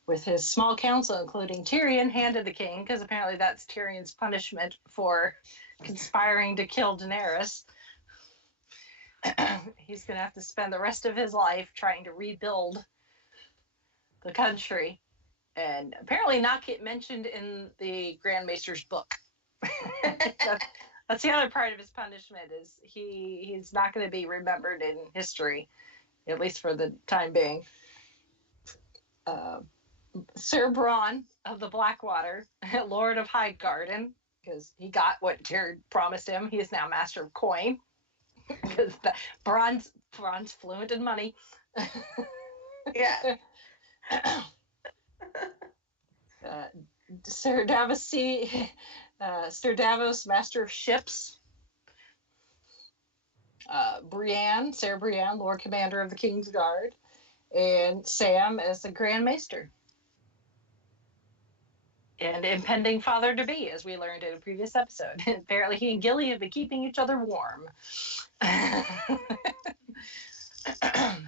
With his small council, including Tyrion, handed the king, because apparently that's Tyrion's punishment for conspiring to kill Daenerys. He's going to have to spend the rest of his life trying to rebuild the country, and apparently not get mentioned in the Grand Maester's book. That's the other part of his punishment, is he's not going to be remembered in history, at least for the time being. Sir Bronn of the Blackwater, Lord of High Garden, because he got what Jared promised him. He is now master of coin, because Bronn's fluent in money. Yeah. Sir Davos, master of ships. Sarah Brienne, Lord Commander of the King's Guard, and Sam as the Grand Maester. And impending father-to-be, as we learned in a previous episode. Apparently he and Gilly have been keeping each other warm.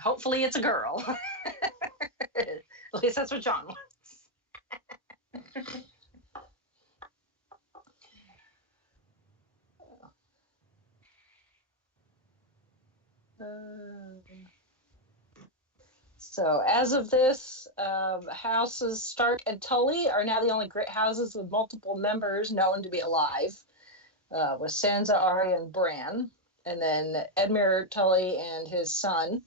Hopefully it's a girl. At least that's what John wants. So as of this, houses Stark and Tully are now the only great houses with multiple members known to be alive, with Sansa, Arya, and Bran, and then Edmure Tully and his son.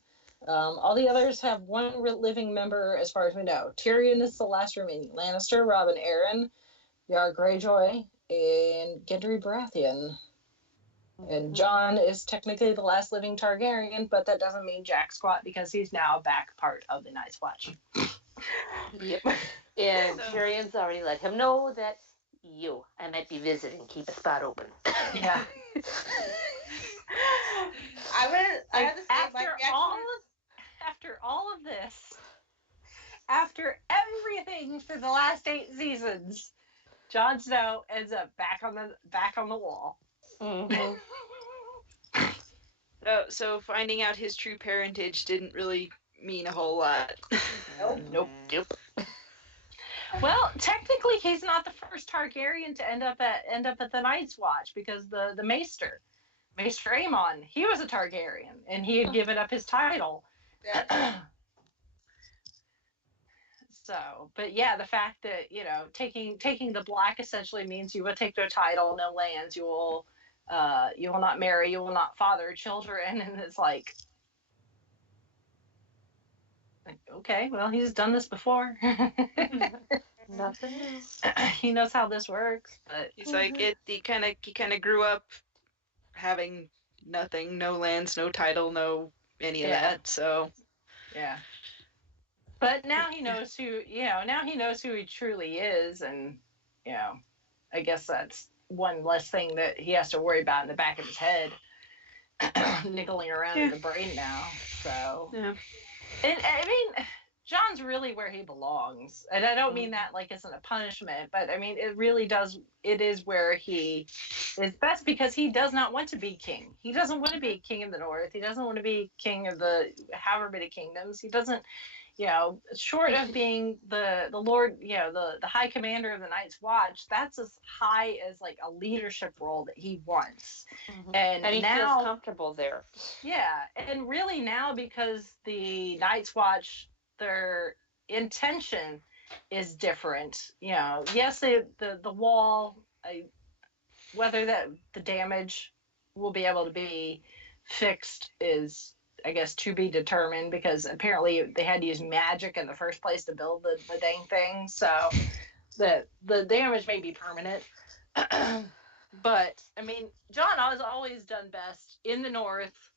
All the others have one living member as far as we know. Tyrion is the last remaining Lannister, Robin Arryn, Yara Greyjoy, and Gendry Baratheon. And Jon is technically the last living Targaryen, but that doesn't mean jack squat because he's now back part of the Night's Watch. Yep. And Tyrion's already let him know that I might be visiting. Keep a spot open. Yeah. I have to say my reaction. After all of this, after everything for the last 8 seasons, Jon Snow ends up back on the wall. Mm-hmm. So finding out his true parentage didn't really mean a whole lot. Nope. Well, technically, he's not the first Targaryen to end up at the Night's Watch, because the Maester Aemon, he was a Targaryen, and he had given up his title. Yeah. So, but yeah, the fact that, taking the black essentially means you will take no title, no lands, you will not marry, you will not father children, and it's like, okay, well, he's done this before. Nothing else. He knows how this works, but He's like he kind of grew up having nothing, no lands, no title, no any of that. So yeah. But now he knows who he truly is, and I guess that's one less thing that he has to worry about in the back of his head, niggling around in the brain now. So, yeah. And I mean, John's really where he belongs, and I don't mean that like isn't a punishment, but I mean it really does. It is where he is best, because he does not want to be king. He doesn't want to be king of the North. He doesn't want to be king of the however many kingdoms. He doesn't. Short of being the Lord, the High Commander of the Night's Watch, that's as high as like a leadership role that he wants. Mm-hmm. And he now, feels comfortable there. Yeah, and really now, because the Night's Watch, their intention is different. Yes, the wall, whether that the damage will be able to be fixed is, I guess, to be determined, because apparently they had to use magic in the first place to build the dang thing. So the damage may be permanent. But I mean, John has always done best in the North,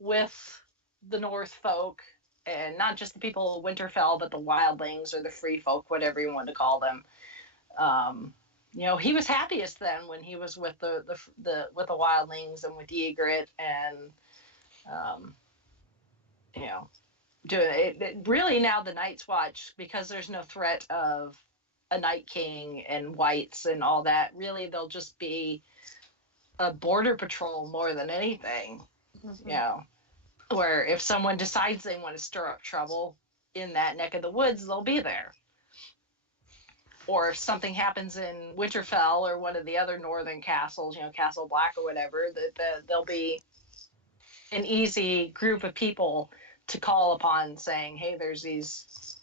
with the North folk, and not just the people of Winterfell, but the wildlings or the free folk, whatever you want to call them. He was happiest then when he was with the wildlings and with Ygritte, and doing it. Really now the Night's Watch, because there's no threat of a Night King and whites and all that. Really, they'll just be a border patrol more than anything. Where if someone decides they want to stir up trouble in that neck of the woods, they'll be there. Or if something happens in Winterfell or one of the other northern castles, Castle Black or whatever, that there'll be an easy group of people to call upon, saying, hey, there's these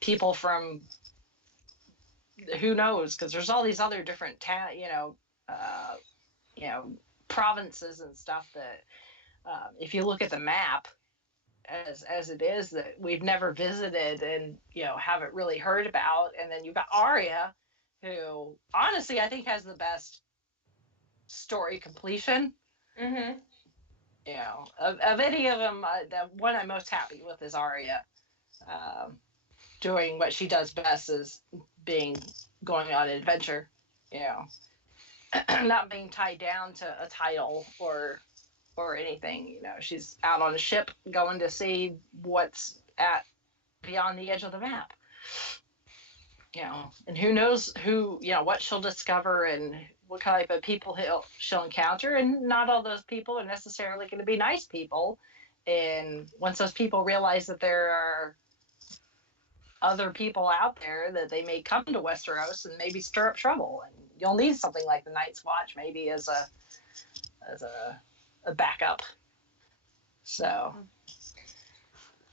people from who knows, because there's all these other different provinces and stuff that if you look at the map, as it is that we've never visited and haven't really heard about. And then you've got Arya, who honestly I think has the best story completion. Mm-hmm. Of any of them, the one I'm most happy with is Arya. Doing what she does best is going on an adventure, not being tied down to a title or anything. She's out on a ship going to see what's at beyond the edge of the map. And who knows what she'll discover and what type of people she'll encounter, and not all those people are necessarily going to be nice people. And once those people realize that there are other people out there, that they may come to Westeros and maybe stir up trouble, and you'll need something like the Night's Watch maybe as a backup. So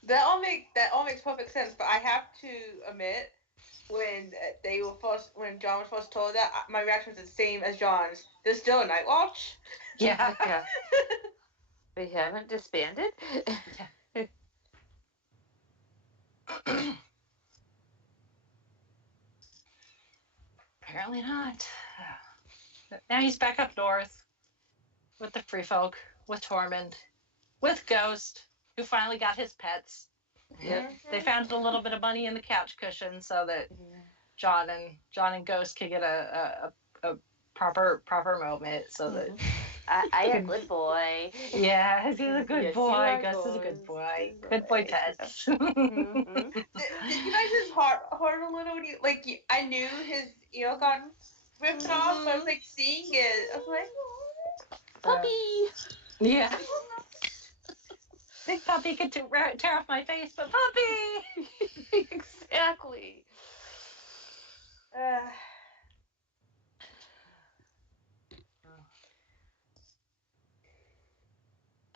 that all makes perfect sense. But I have to admit, when John was first told that, my reaction was the same as John's. There's still a Night Watch. yeah. Yeah. We haven't disbanded. Apparently not. Now he's back up north with the Free Folk, with Tormund, with Ghost, who finally got his pets. Yep. They found a little bit of money in the couch cushion so that John and Ghost could get a proper moment, so that I am a good boy. yeah, he's a good Yes, boy. you are Ghost is a good boy. Good boy. boy pets. Did you guys just heart a little when I knew his ear got ripped off, but I was like seeing it. I was like, Puppy. Yeah. Big puppy could tear off my face, but puppy. Exactly.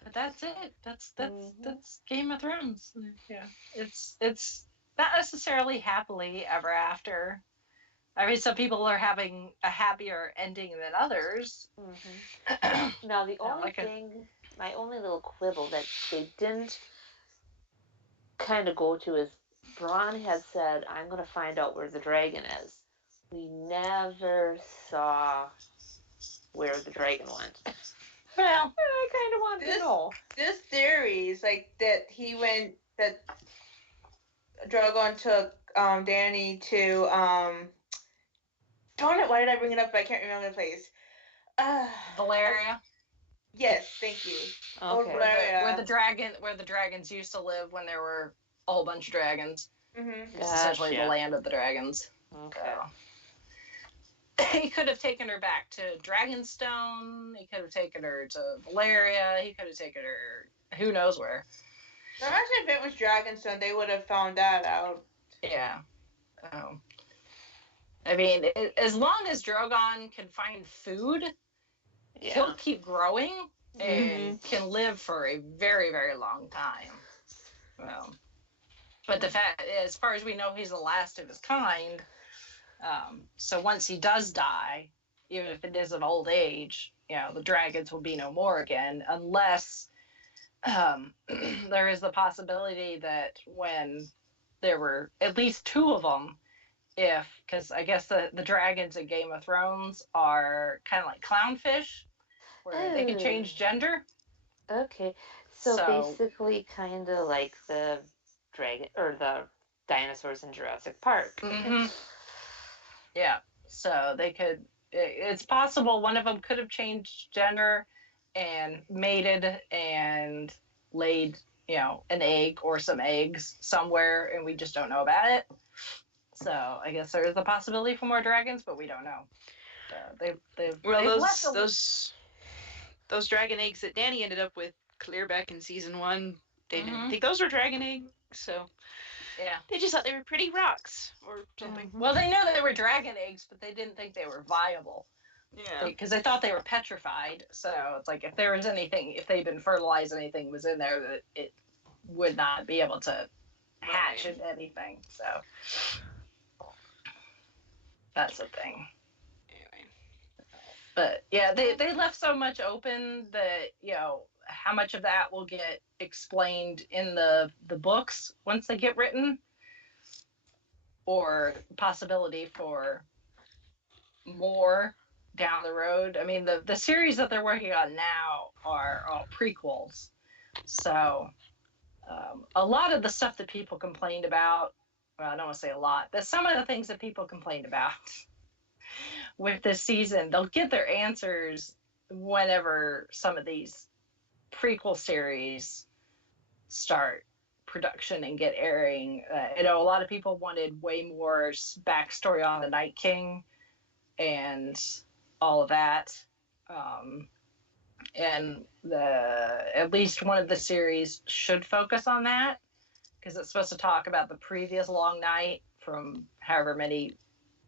But that's it. That's Game of Thrones. Yeah. It's not necessarily happily ever after. I mean, some people are having a happier ending than others. Now, the only like thing, my only little quibble that they didn't kind of go to is Bronn had said, I'm going to find out where the dragon is. We never saw where the dragon went. Well, I kind of wanted to know. This theory is that Drogon took Dany to darn it, why did I bring it up? I can't remember the place. Valeria. Yes, thank you. Okay. Where the dragons used to live when there were a whole bunch of dragons. Mm-hmm. It's essentially the land of the dragons. Okay. He could have taken her back to Dragonstone. He could have taken her to Valeria. He could have taken her who knows where. So imagine if it was Dragonstone, they would have found that out. Yeah. I mean, as long as Drogon can find food, he'll keep growing and can live for a very, very long time. But the fact, as far as we know, he's the last of his kind. So once he does die, even if it is an old age, the dragons will be no more again, unless there is the possibility that when there were at least two of them, because I guess the dragons in Game of Thrones are kind of like clownfish, where they can change gender. Okay, so basically kind of like the dragon or the dinosaurs in Jurassic Park. Mm-hmm. Yeah, so they could. It's possible one of them could have changed gender and mated and laid, an egg or some eggs somewhere, and we just don't know about it. So I guess there is a possibility for more dragons, but we don't know. Those dragon eggs that Dany ended up with clear back in season 1, they didn't think those were dragon eggs, so yeah, they just thought they were pretty rocks or something. Well, they knew they were dragon eggs, but they didn't think they were viable. Yeah, because they thought they were petrified. So it's like if there was anything, if they'd been fertilized, anything was in there that it would not be able to hatch into anything. So that's the thing. Anyway, but yeah, they left so much open that how much of that will get explained in the books once they get written, or possibility for more down the road. I mean, the series that they're working on now are all prequels, so a lot of the stuff that people complained about, well, I don't want to say a lot, but some of the things that people complained about with this season, they'll get their answers whenever some of these prequel series start production and get airing. A lot of people wanted way more backstory on the Night King and all of that. And at least one of the series should focus on that, because it's supposed to talk about the previous long night from however many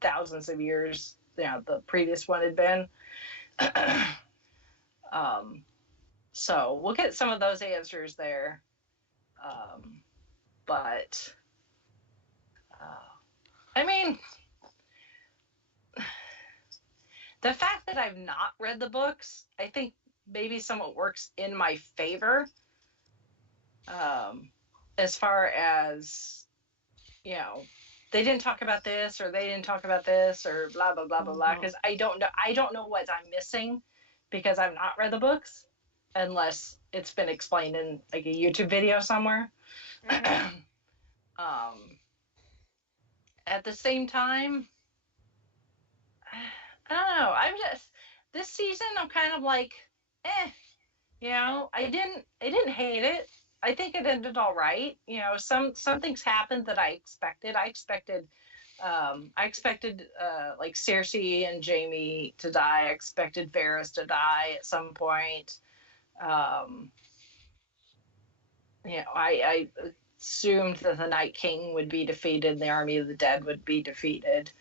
thousands of years the previous one had been. So we'll get some of those answers there. But I mean, the fact that I've not read the books, I think maybe somewhat works in my favor. As far as, they didn't talk about this, or they didn't talk about this, or blah blah blah blah blah, because I don't know what I'm missing, because I've not read the books unless it's been explained in like a YouTube video somewhere. At the same time, I don't know, this season I'm kind of like, I didn't hate it. I think it ended all right. Some things happened that I expected. I expected like Cersei and Jaime to die. I expected Varys to die at some point. I assumed that the Night King would be defeated and the Army of the Dead would be defeated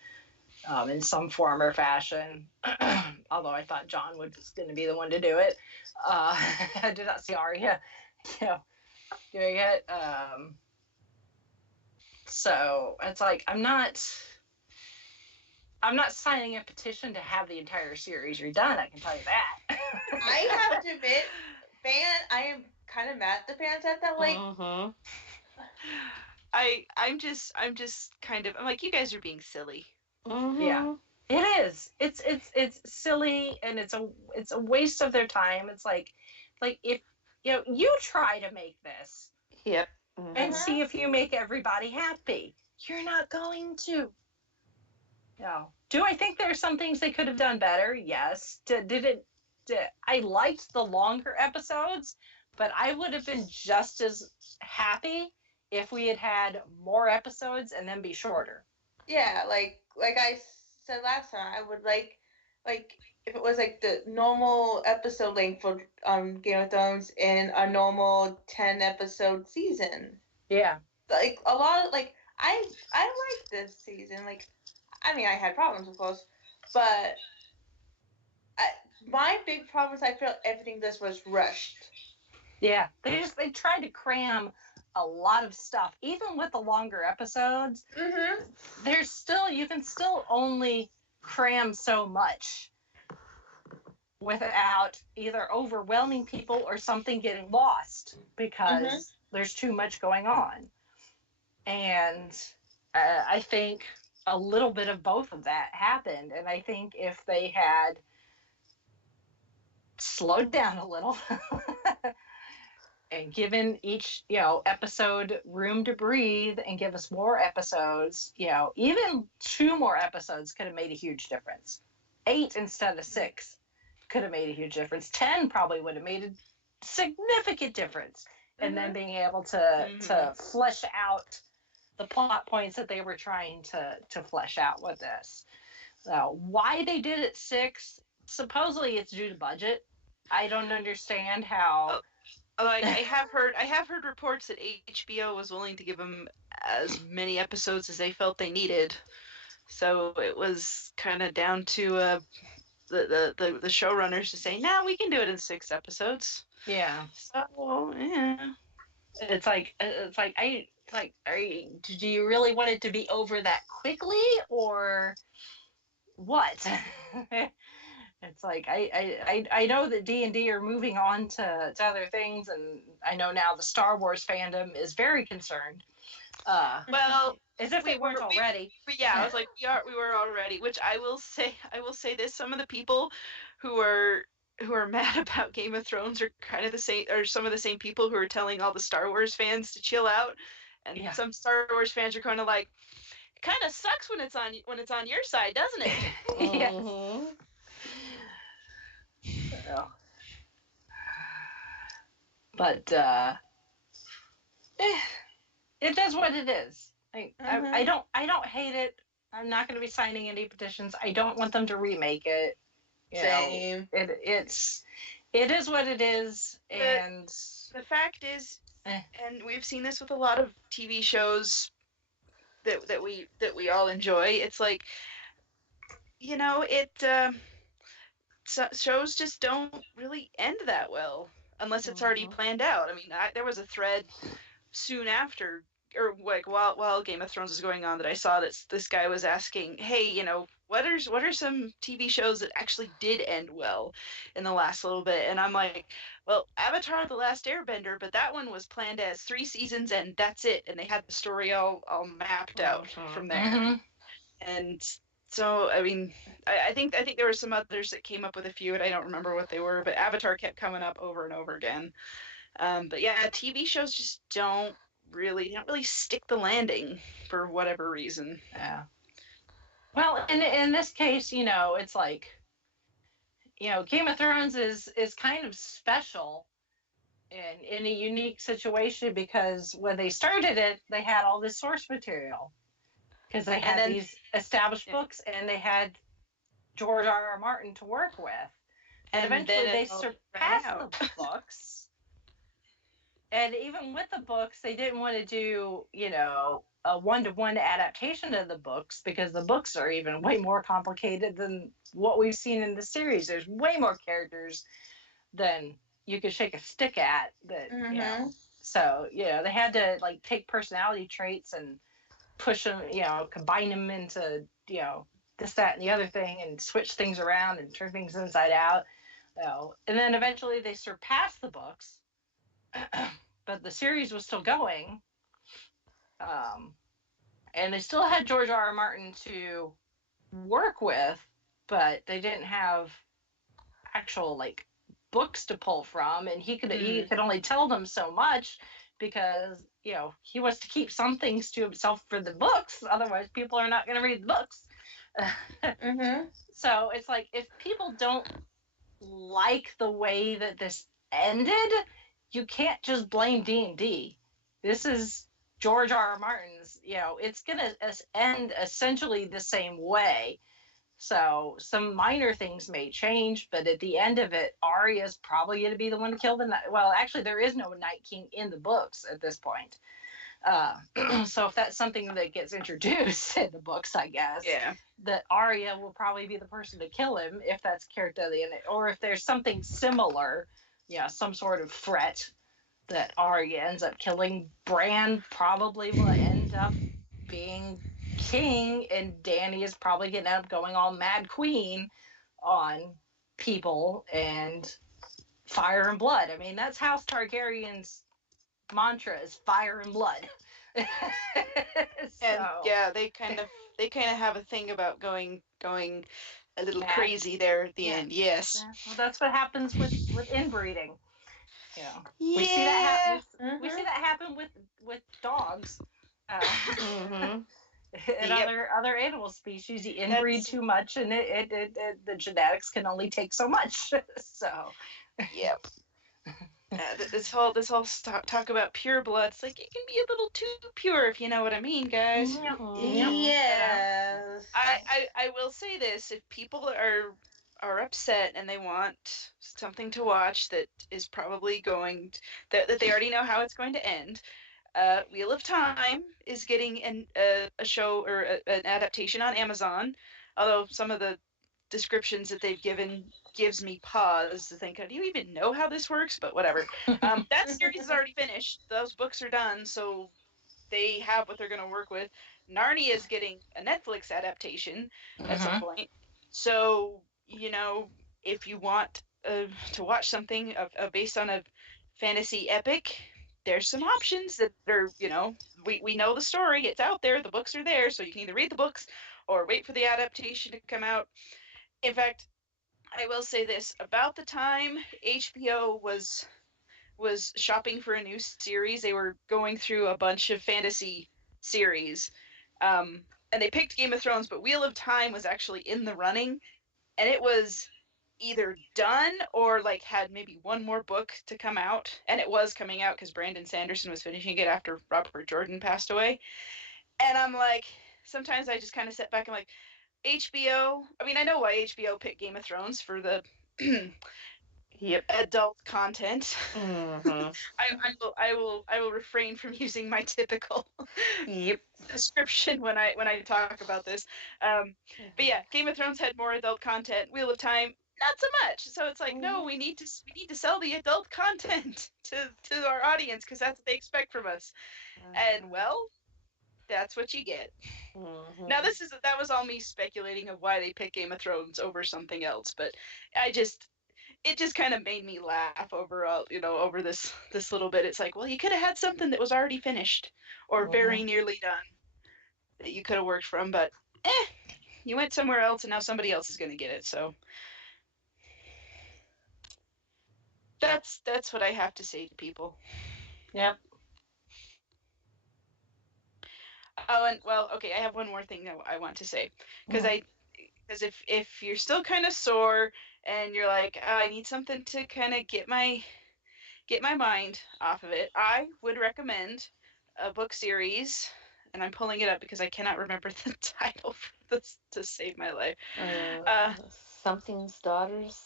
in some form or fashion. Although I thought Jon was going to be the one to do it. I did not see Arya, doing it. So it's like I'm not signing a petition to have the entire series redone. I can tell you that. I have to admit, I am kind of mad at the fans at that. Like, I'm just kind of, I'm like, you guys are being silly. Yeah, it is. It's silly, and it's a waste of their time. It's like if you try to make this, Yep. and see if you make everybody happy. You're not going to. No. Do I think there's some things they could have done better? Yes. I liked the longer episodes, but I would have been just as happy if we had had more episodes and then be shorter. Yeah, like I said last time, I would like if it was like the normal episode length for Game of Thrones in a normal 10 episode season. Yeah. Like a lot of I liked this season. Like, I mean, I had problems, of course, but my big problem is I felt everything this was rushed. Yeah, they tried to cram a lot of stuff, even with the longer episodes. There's still, you can still only cram so much without either overwhelming people or something getting lost, because there's too much going on. And I think a little bit of both of that happened. And I think if they had slowed down a little and given each episode room to breathe and give us more episodes, even 2 more episodes could have made a huge difference. 8 instead of 6 could have made a huge difference. 10 probably would have made a significant difference. And then being able to flesh out the plot points that they were trying to flesh out with this. Now, why they did it 6, supposedly it's due to budget. I don't understand how. Like, I have heard reports that HBO was willing to give them as many episodes as they felt they needed. So it was kind of down to the showrunners to say, "No, we can do it in 6 episodes." Yeah. So yeah. Do you really want it to be over that quickly, or what? It's like I know that D&D are moving on to other things, and I know now the Star Wars fandom is very concerned. Well, as if they weren't already. Yeah, I was like, we were already. Which I will say this: some of the people who are mad about Game of Thrones are kind of the same, or some of the same people who are telling all the Star Wars fans to chill out, and Yeah. some Star Wars fans are kind of like, it kind of sucks when it's on your side, doesn't it? Yes. Mhm. So, but it is what it is. I don't hate it. I'm not going to be signing any petitions. I don't want them to remake it. You Same. know, it is what it is, and The fact is, Eh. and we've seen this with a lot of TV shows that we all enjoy. It's like, shows just don't really end that well unless it's already planned out. I mean, there was a thread soon after, or like while Game of Thrones was going on, that I saw that this guy was asking, hey, what are some TV shows that actually did end well in the last little bit? And I'm like, well, Avatar: The Last Airbender, but that one was planned as 3 seasons and that's it, and they had the story all mapped out from there. Mhm. And so, I mean, I think there were some others that came up with a few, and I don't remember what they were, but Avatar kept coming up over and over again. But yeah, TV shows just don't really stick the landing for whatever reason. Yeah. Well, in this case, it's like, Game of Thrones is kind of special in a unique situation, because when they started it, they had all this source material, because they had these established books, and they had George R.R. Martin to work with, and eventually they surpassed the books. And even with the books, they didn't want to do, a one-to-one adaptation of the books, because the books are even way more complicated than what we've seen in the series. There's way more characters than you could shake a stick at. So they had to like take personality traits and push them, combine them into this, that, and the other thing, and switch things around and turn things inside out. And then eventually they surpassed the books. But the series was still going, and they still had George R.R. Martin to work with, but they didn't have actual like books to pull from, and he could only tell them so much, because he wants to keep some things to himself for the books, otherwise people are not going to read the books. So it's like, if people don't like the way that this ended, you can't just blame D&D. This is George R.R. Martin's, it's going to end essentially the same way. So some minor things may change, but at the end of it, Arya's probably going to be the one to kill the Night. Well, actually, there is no Night King in the books at this point. So if that's something that gets introduced in the books, I guess, that Arya will probably be the person to kill him, if that's character in it, or if there's something similar, some sort of threat that Arya ends up killing. Bran probably will end up being king, and Dany is probably going to end up going all Mad Queen on people and fire and blood. I mean, that's House Targaryen's mantra, is fire and blood. And yeah, they kind of have a thing about going a little Mad. Crazy there at the end. Yes. Yeah. Well, that's what happens with inbreeding. We see that happen. We see that happen with dogs. And other animal species, you inbreed too much, and the genetics can only take so much. So. Yep. This whole talk about pure blood, it's like, it can be a little too pure, if you know what I mean, guys. Yes. I will say this: if people are upset and they want something to watch that is probably that they already know how it's going to end, Wheel of Time is getting a show, or an adaptation on Amazon. Although some of the descriptions that they've given gives me pause to think, do you even know how this works? But whatever. That series is already finished. Those books are done, so they have what they're going to work with. Narnia is getting a Netflix adaptation at some point. So, if you want to watch something based on a fantasy epic, there's some options that are, we know the story, it's out there, the books are there, so you can either read the books or wait for the adaptation to come out. In fact, I will say this, about the time HBO was shopping for a new series, they were going through a bunch of fantasy series, and they picked Game of Thrones, but Wheel of Time was actually in the running, and it was either done or like had maybe one more book to come out, and it was coming out because Brandon Sanderson was finishing it after Robert Jordan passed away. And I'm like, sometimes I just kind of sit back and like, HBO, I mean, I know why HBO picked Game of Thrones for the Yep. adult content. Mm-hmm. I will refrain from using my typical Yep. description when I talk about this. But yeah, Game of Thrones had more adult content. Wheel of Time, not so much. So it's like, no, we need to sell the adult content to our audience because that's what they expect from us. And well, that's what you get. Mm-hmm. Now that was all me speculating of why they picked Game of Thrones over something else, but it just kind of made me laugh over over this little bit. It's like, well, you could have had something that was already finished or very nearly done that you could have worked from, but you went somewhere else and now somebody else is going to get it. So that's what I have to say to people. Yep. Oh, and well, okay, I have one more thing that I want to say because if you're still kind of sore and you're like, oh, I need something to kind of get my mind off of it, I would recommend a book series, and I'm pulling it up because I cannot remember the title for this to save my life. Something's Daughters.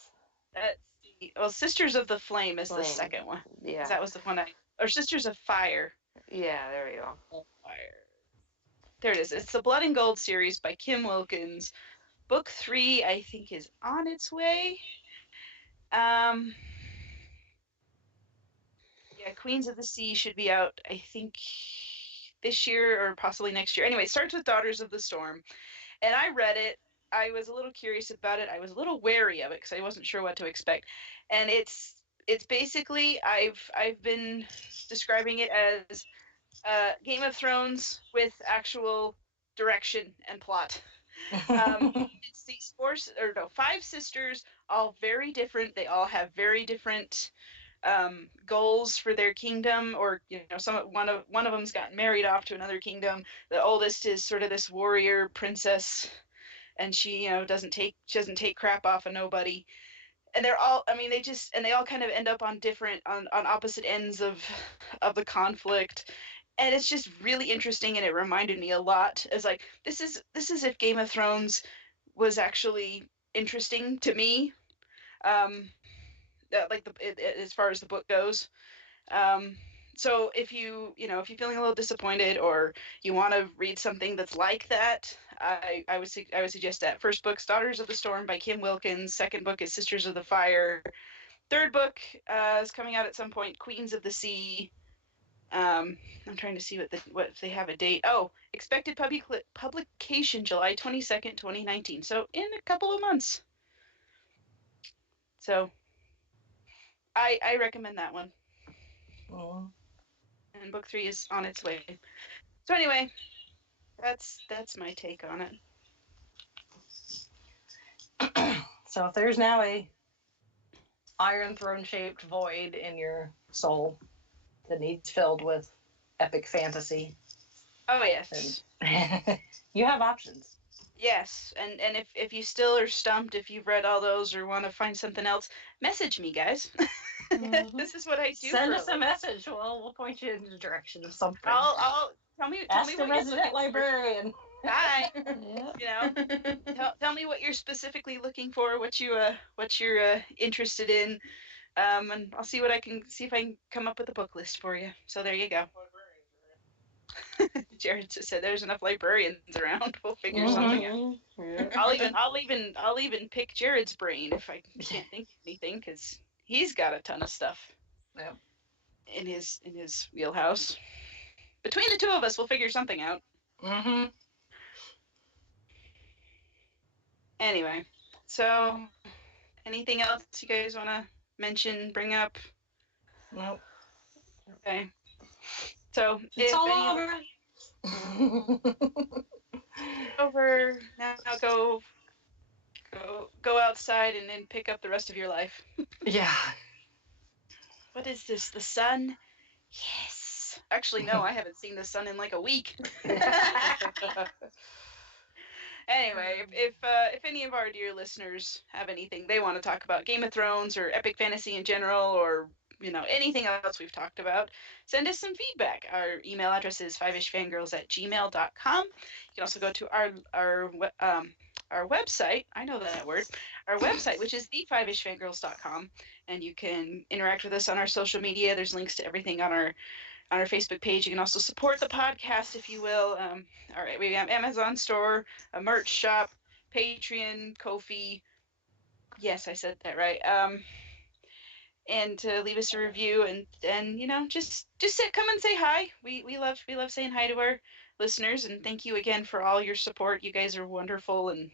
Well, Sisters of the Flame is the second one. Yeah. That was the one or Sisters of Fire. Yeah, there you go. Fire. There it is. It's the Blood and Gold series by Kim Wilkins. Book 3, I think, is on its way. Yeah, Queens of the Sea should be out, I think, this year or possibly next year. Anyway, it starts with Daughters of the Storm. And I read it. I was a little curious about it. I was a little wary of it because I wasn't sure what to expect. And it's basically, I've been describing it as Game of Thrones with actual direction and plot. It's these 5 sisters, all very different. They all have very different goals for their kingdom, or one of them's gotten married off to another kingdom. The oldest is sort of this warrior princess, and she doesn't take crap off of nobody. And they're all, I mean, they all kind of end up on opposite ends of the conflict. And it's just really interesting, and it reminded me a lot as like this is if Game of Thrones was actually interesting to me, as far as the book goes. So if you're feeling a little disappointed or you want to read something that's like that, I would suggest that. First book's Daughters of the Storm by Kim Wilkins. Second book is Sisters of the Fire. Third book is coming out at some point, Queens of the Sea. I'm trying to see what if they have a date. Oh, expected publication July 22nd, 2019. So in a couple of months. So I recommend that one. And book 3 is on its way. So anyway, that's my take on it. So if there's now a Iron Throne shaped void in your soul that needs filled with epic fantasy. Oh yes. You have options. Yes, and if you still are stumped, if you've read all those or want to find something else, message me, guys. This is what I do. Send us a message. We'll point you in the direction of something. I'll tell me Ask the what resident librarian. Hi. Yep. Tell me what you're specifically looking for, what you're interested in. And I'll see if I can come up with a book list for you. So there you go. Jared just said there's enough librarians around. We'll figure something out. Yeah. I'll even pick Jared's brain if I can't think of anything, because he's got a ton of stuff. Yep. In his wheelhouse. Between the two of us, we'll figure something out. Mm-hmm. Anyway, so Anything else you guys want to mention, bring up? Nope. Okay. So It's if all any over. over now, go outside and then pick up the rest of your life. Yeah. What is this? The sun? Yes. Actually, no, I haven't seen the sun in like a week. Anyway, if any of our dear listeners have anything they want to talk about, Game of Thrones or epic fantasy in general, or anything else we've talked about, send us some feedback. Our email address is fiveishfangirls@gmail.com. You can also go to our website. I know that word. Our website, which is the5ishfangirls.com, and you can interact with us on our social media. There's links to everything on our Facebook page. You can also support the podcast, if you will. All right, we have Amazon store, a merch shop, Patreon, Ko-fi. Yes, I said that right. And to leave us a review and just come and say hi. We love saying hi to our listeners, and thank you again for all your support. You guys are wonderful, and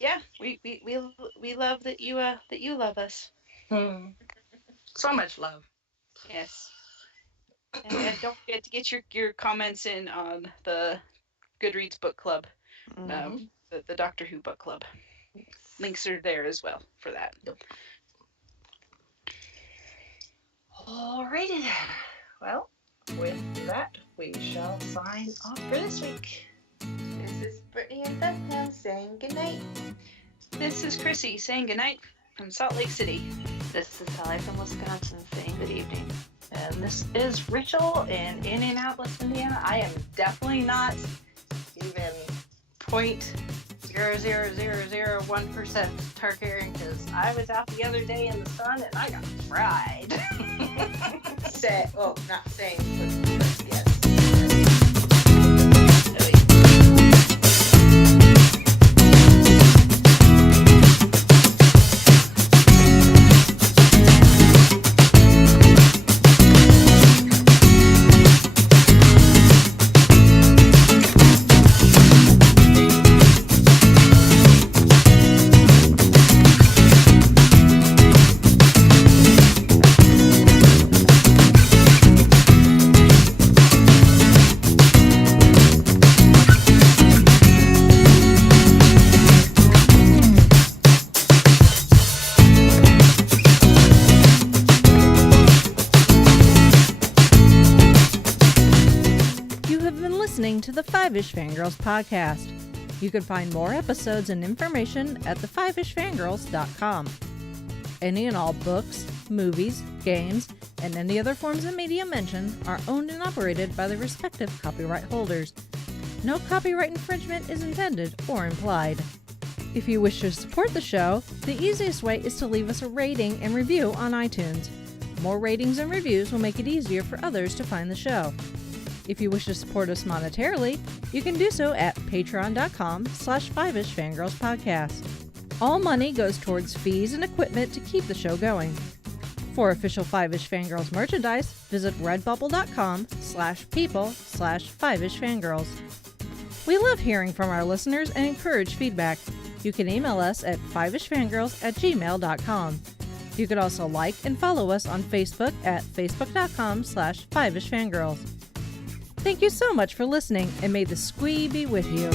yeah, we love that you love us. So much love. Yes. And don't forget to get your comments in on the Goodreads book club, the Doctor Who book club. Links are there as well for that. Yep. Alrighty then. Well, with that, we shall sign off for this week. This is Brittany and Bethlehem saying goodnight. This is Chrissy saying goodnight from Salt Lake City. This is Sally from Wisconsin saying good evening. And this is Rachel in Indianapolis, Indiana. I am definitely not even 0.00001% Targaryen because I was out the other day in the sun and I got fried. Not saying, but yes. To the Five-ish Fangirls podcast. You can find more episodes and information at thefivishfangirls.com. Any and all books, movies, games, and any other forms of media mentioned are owned and operated by the respective copyright holders. No copyright infringement is intended or implied. If you wish to support the show, the easiest way is to leave us a rating and review on iTunes. More ratings and reviews will make it easier for others to find the show. If you wish to support us monetarily, you can do so at patreon.com/5ishfangirlspodcast. All money goes towards fees and equipment to keep the show going. For official Five-ish Fangirls merchandise, visit redbubble.com/people/5ishfangirls. We love hearing from our listeners and encourage feedback. You can email us at fiveishfangirls@gmail.com. You can also like and follow us on Facebook at facebook.com/5ishfangirls. Thank you so much for listening, and may the squee be with you.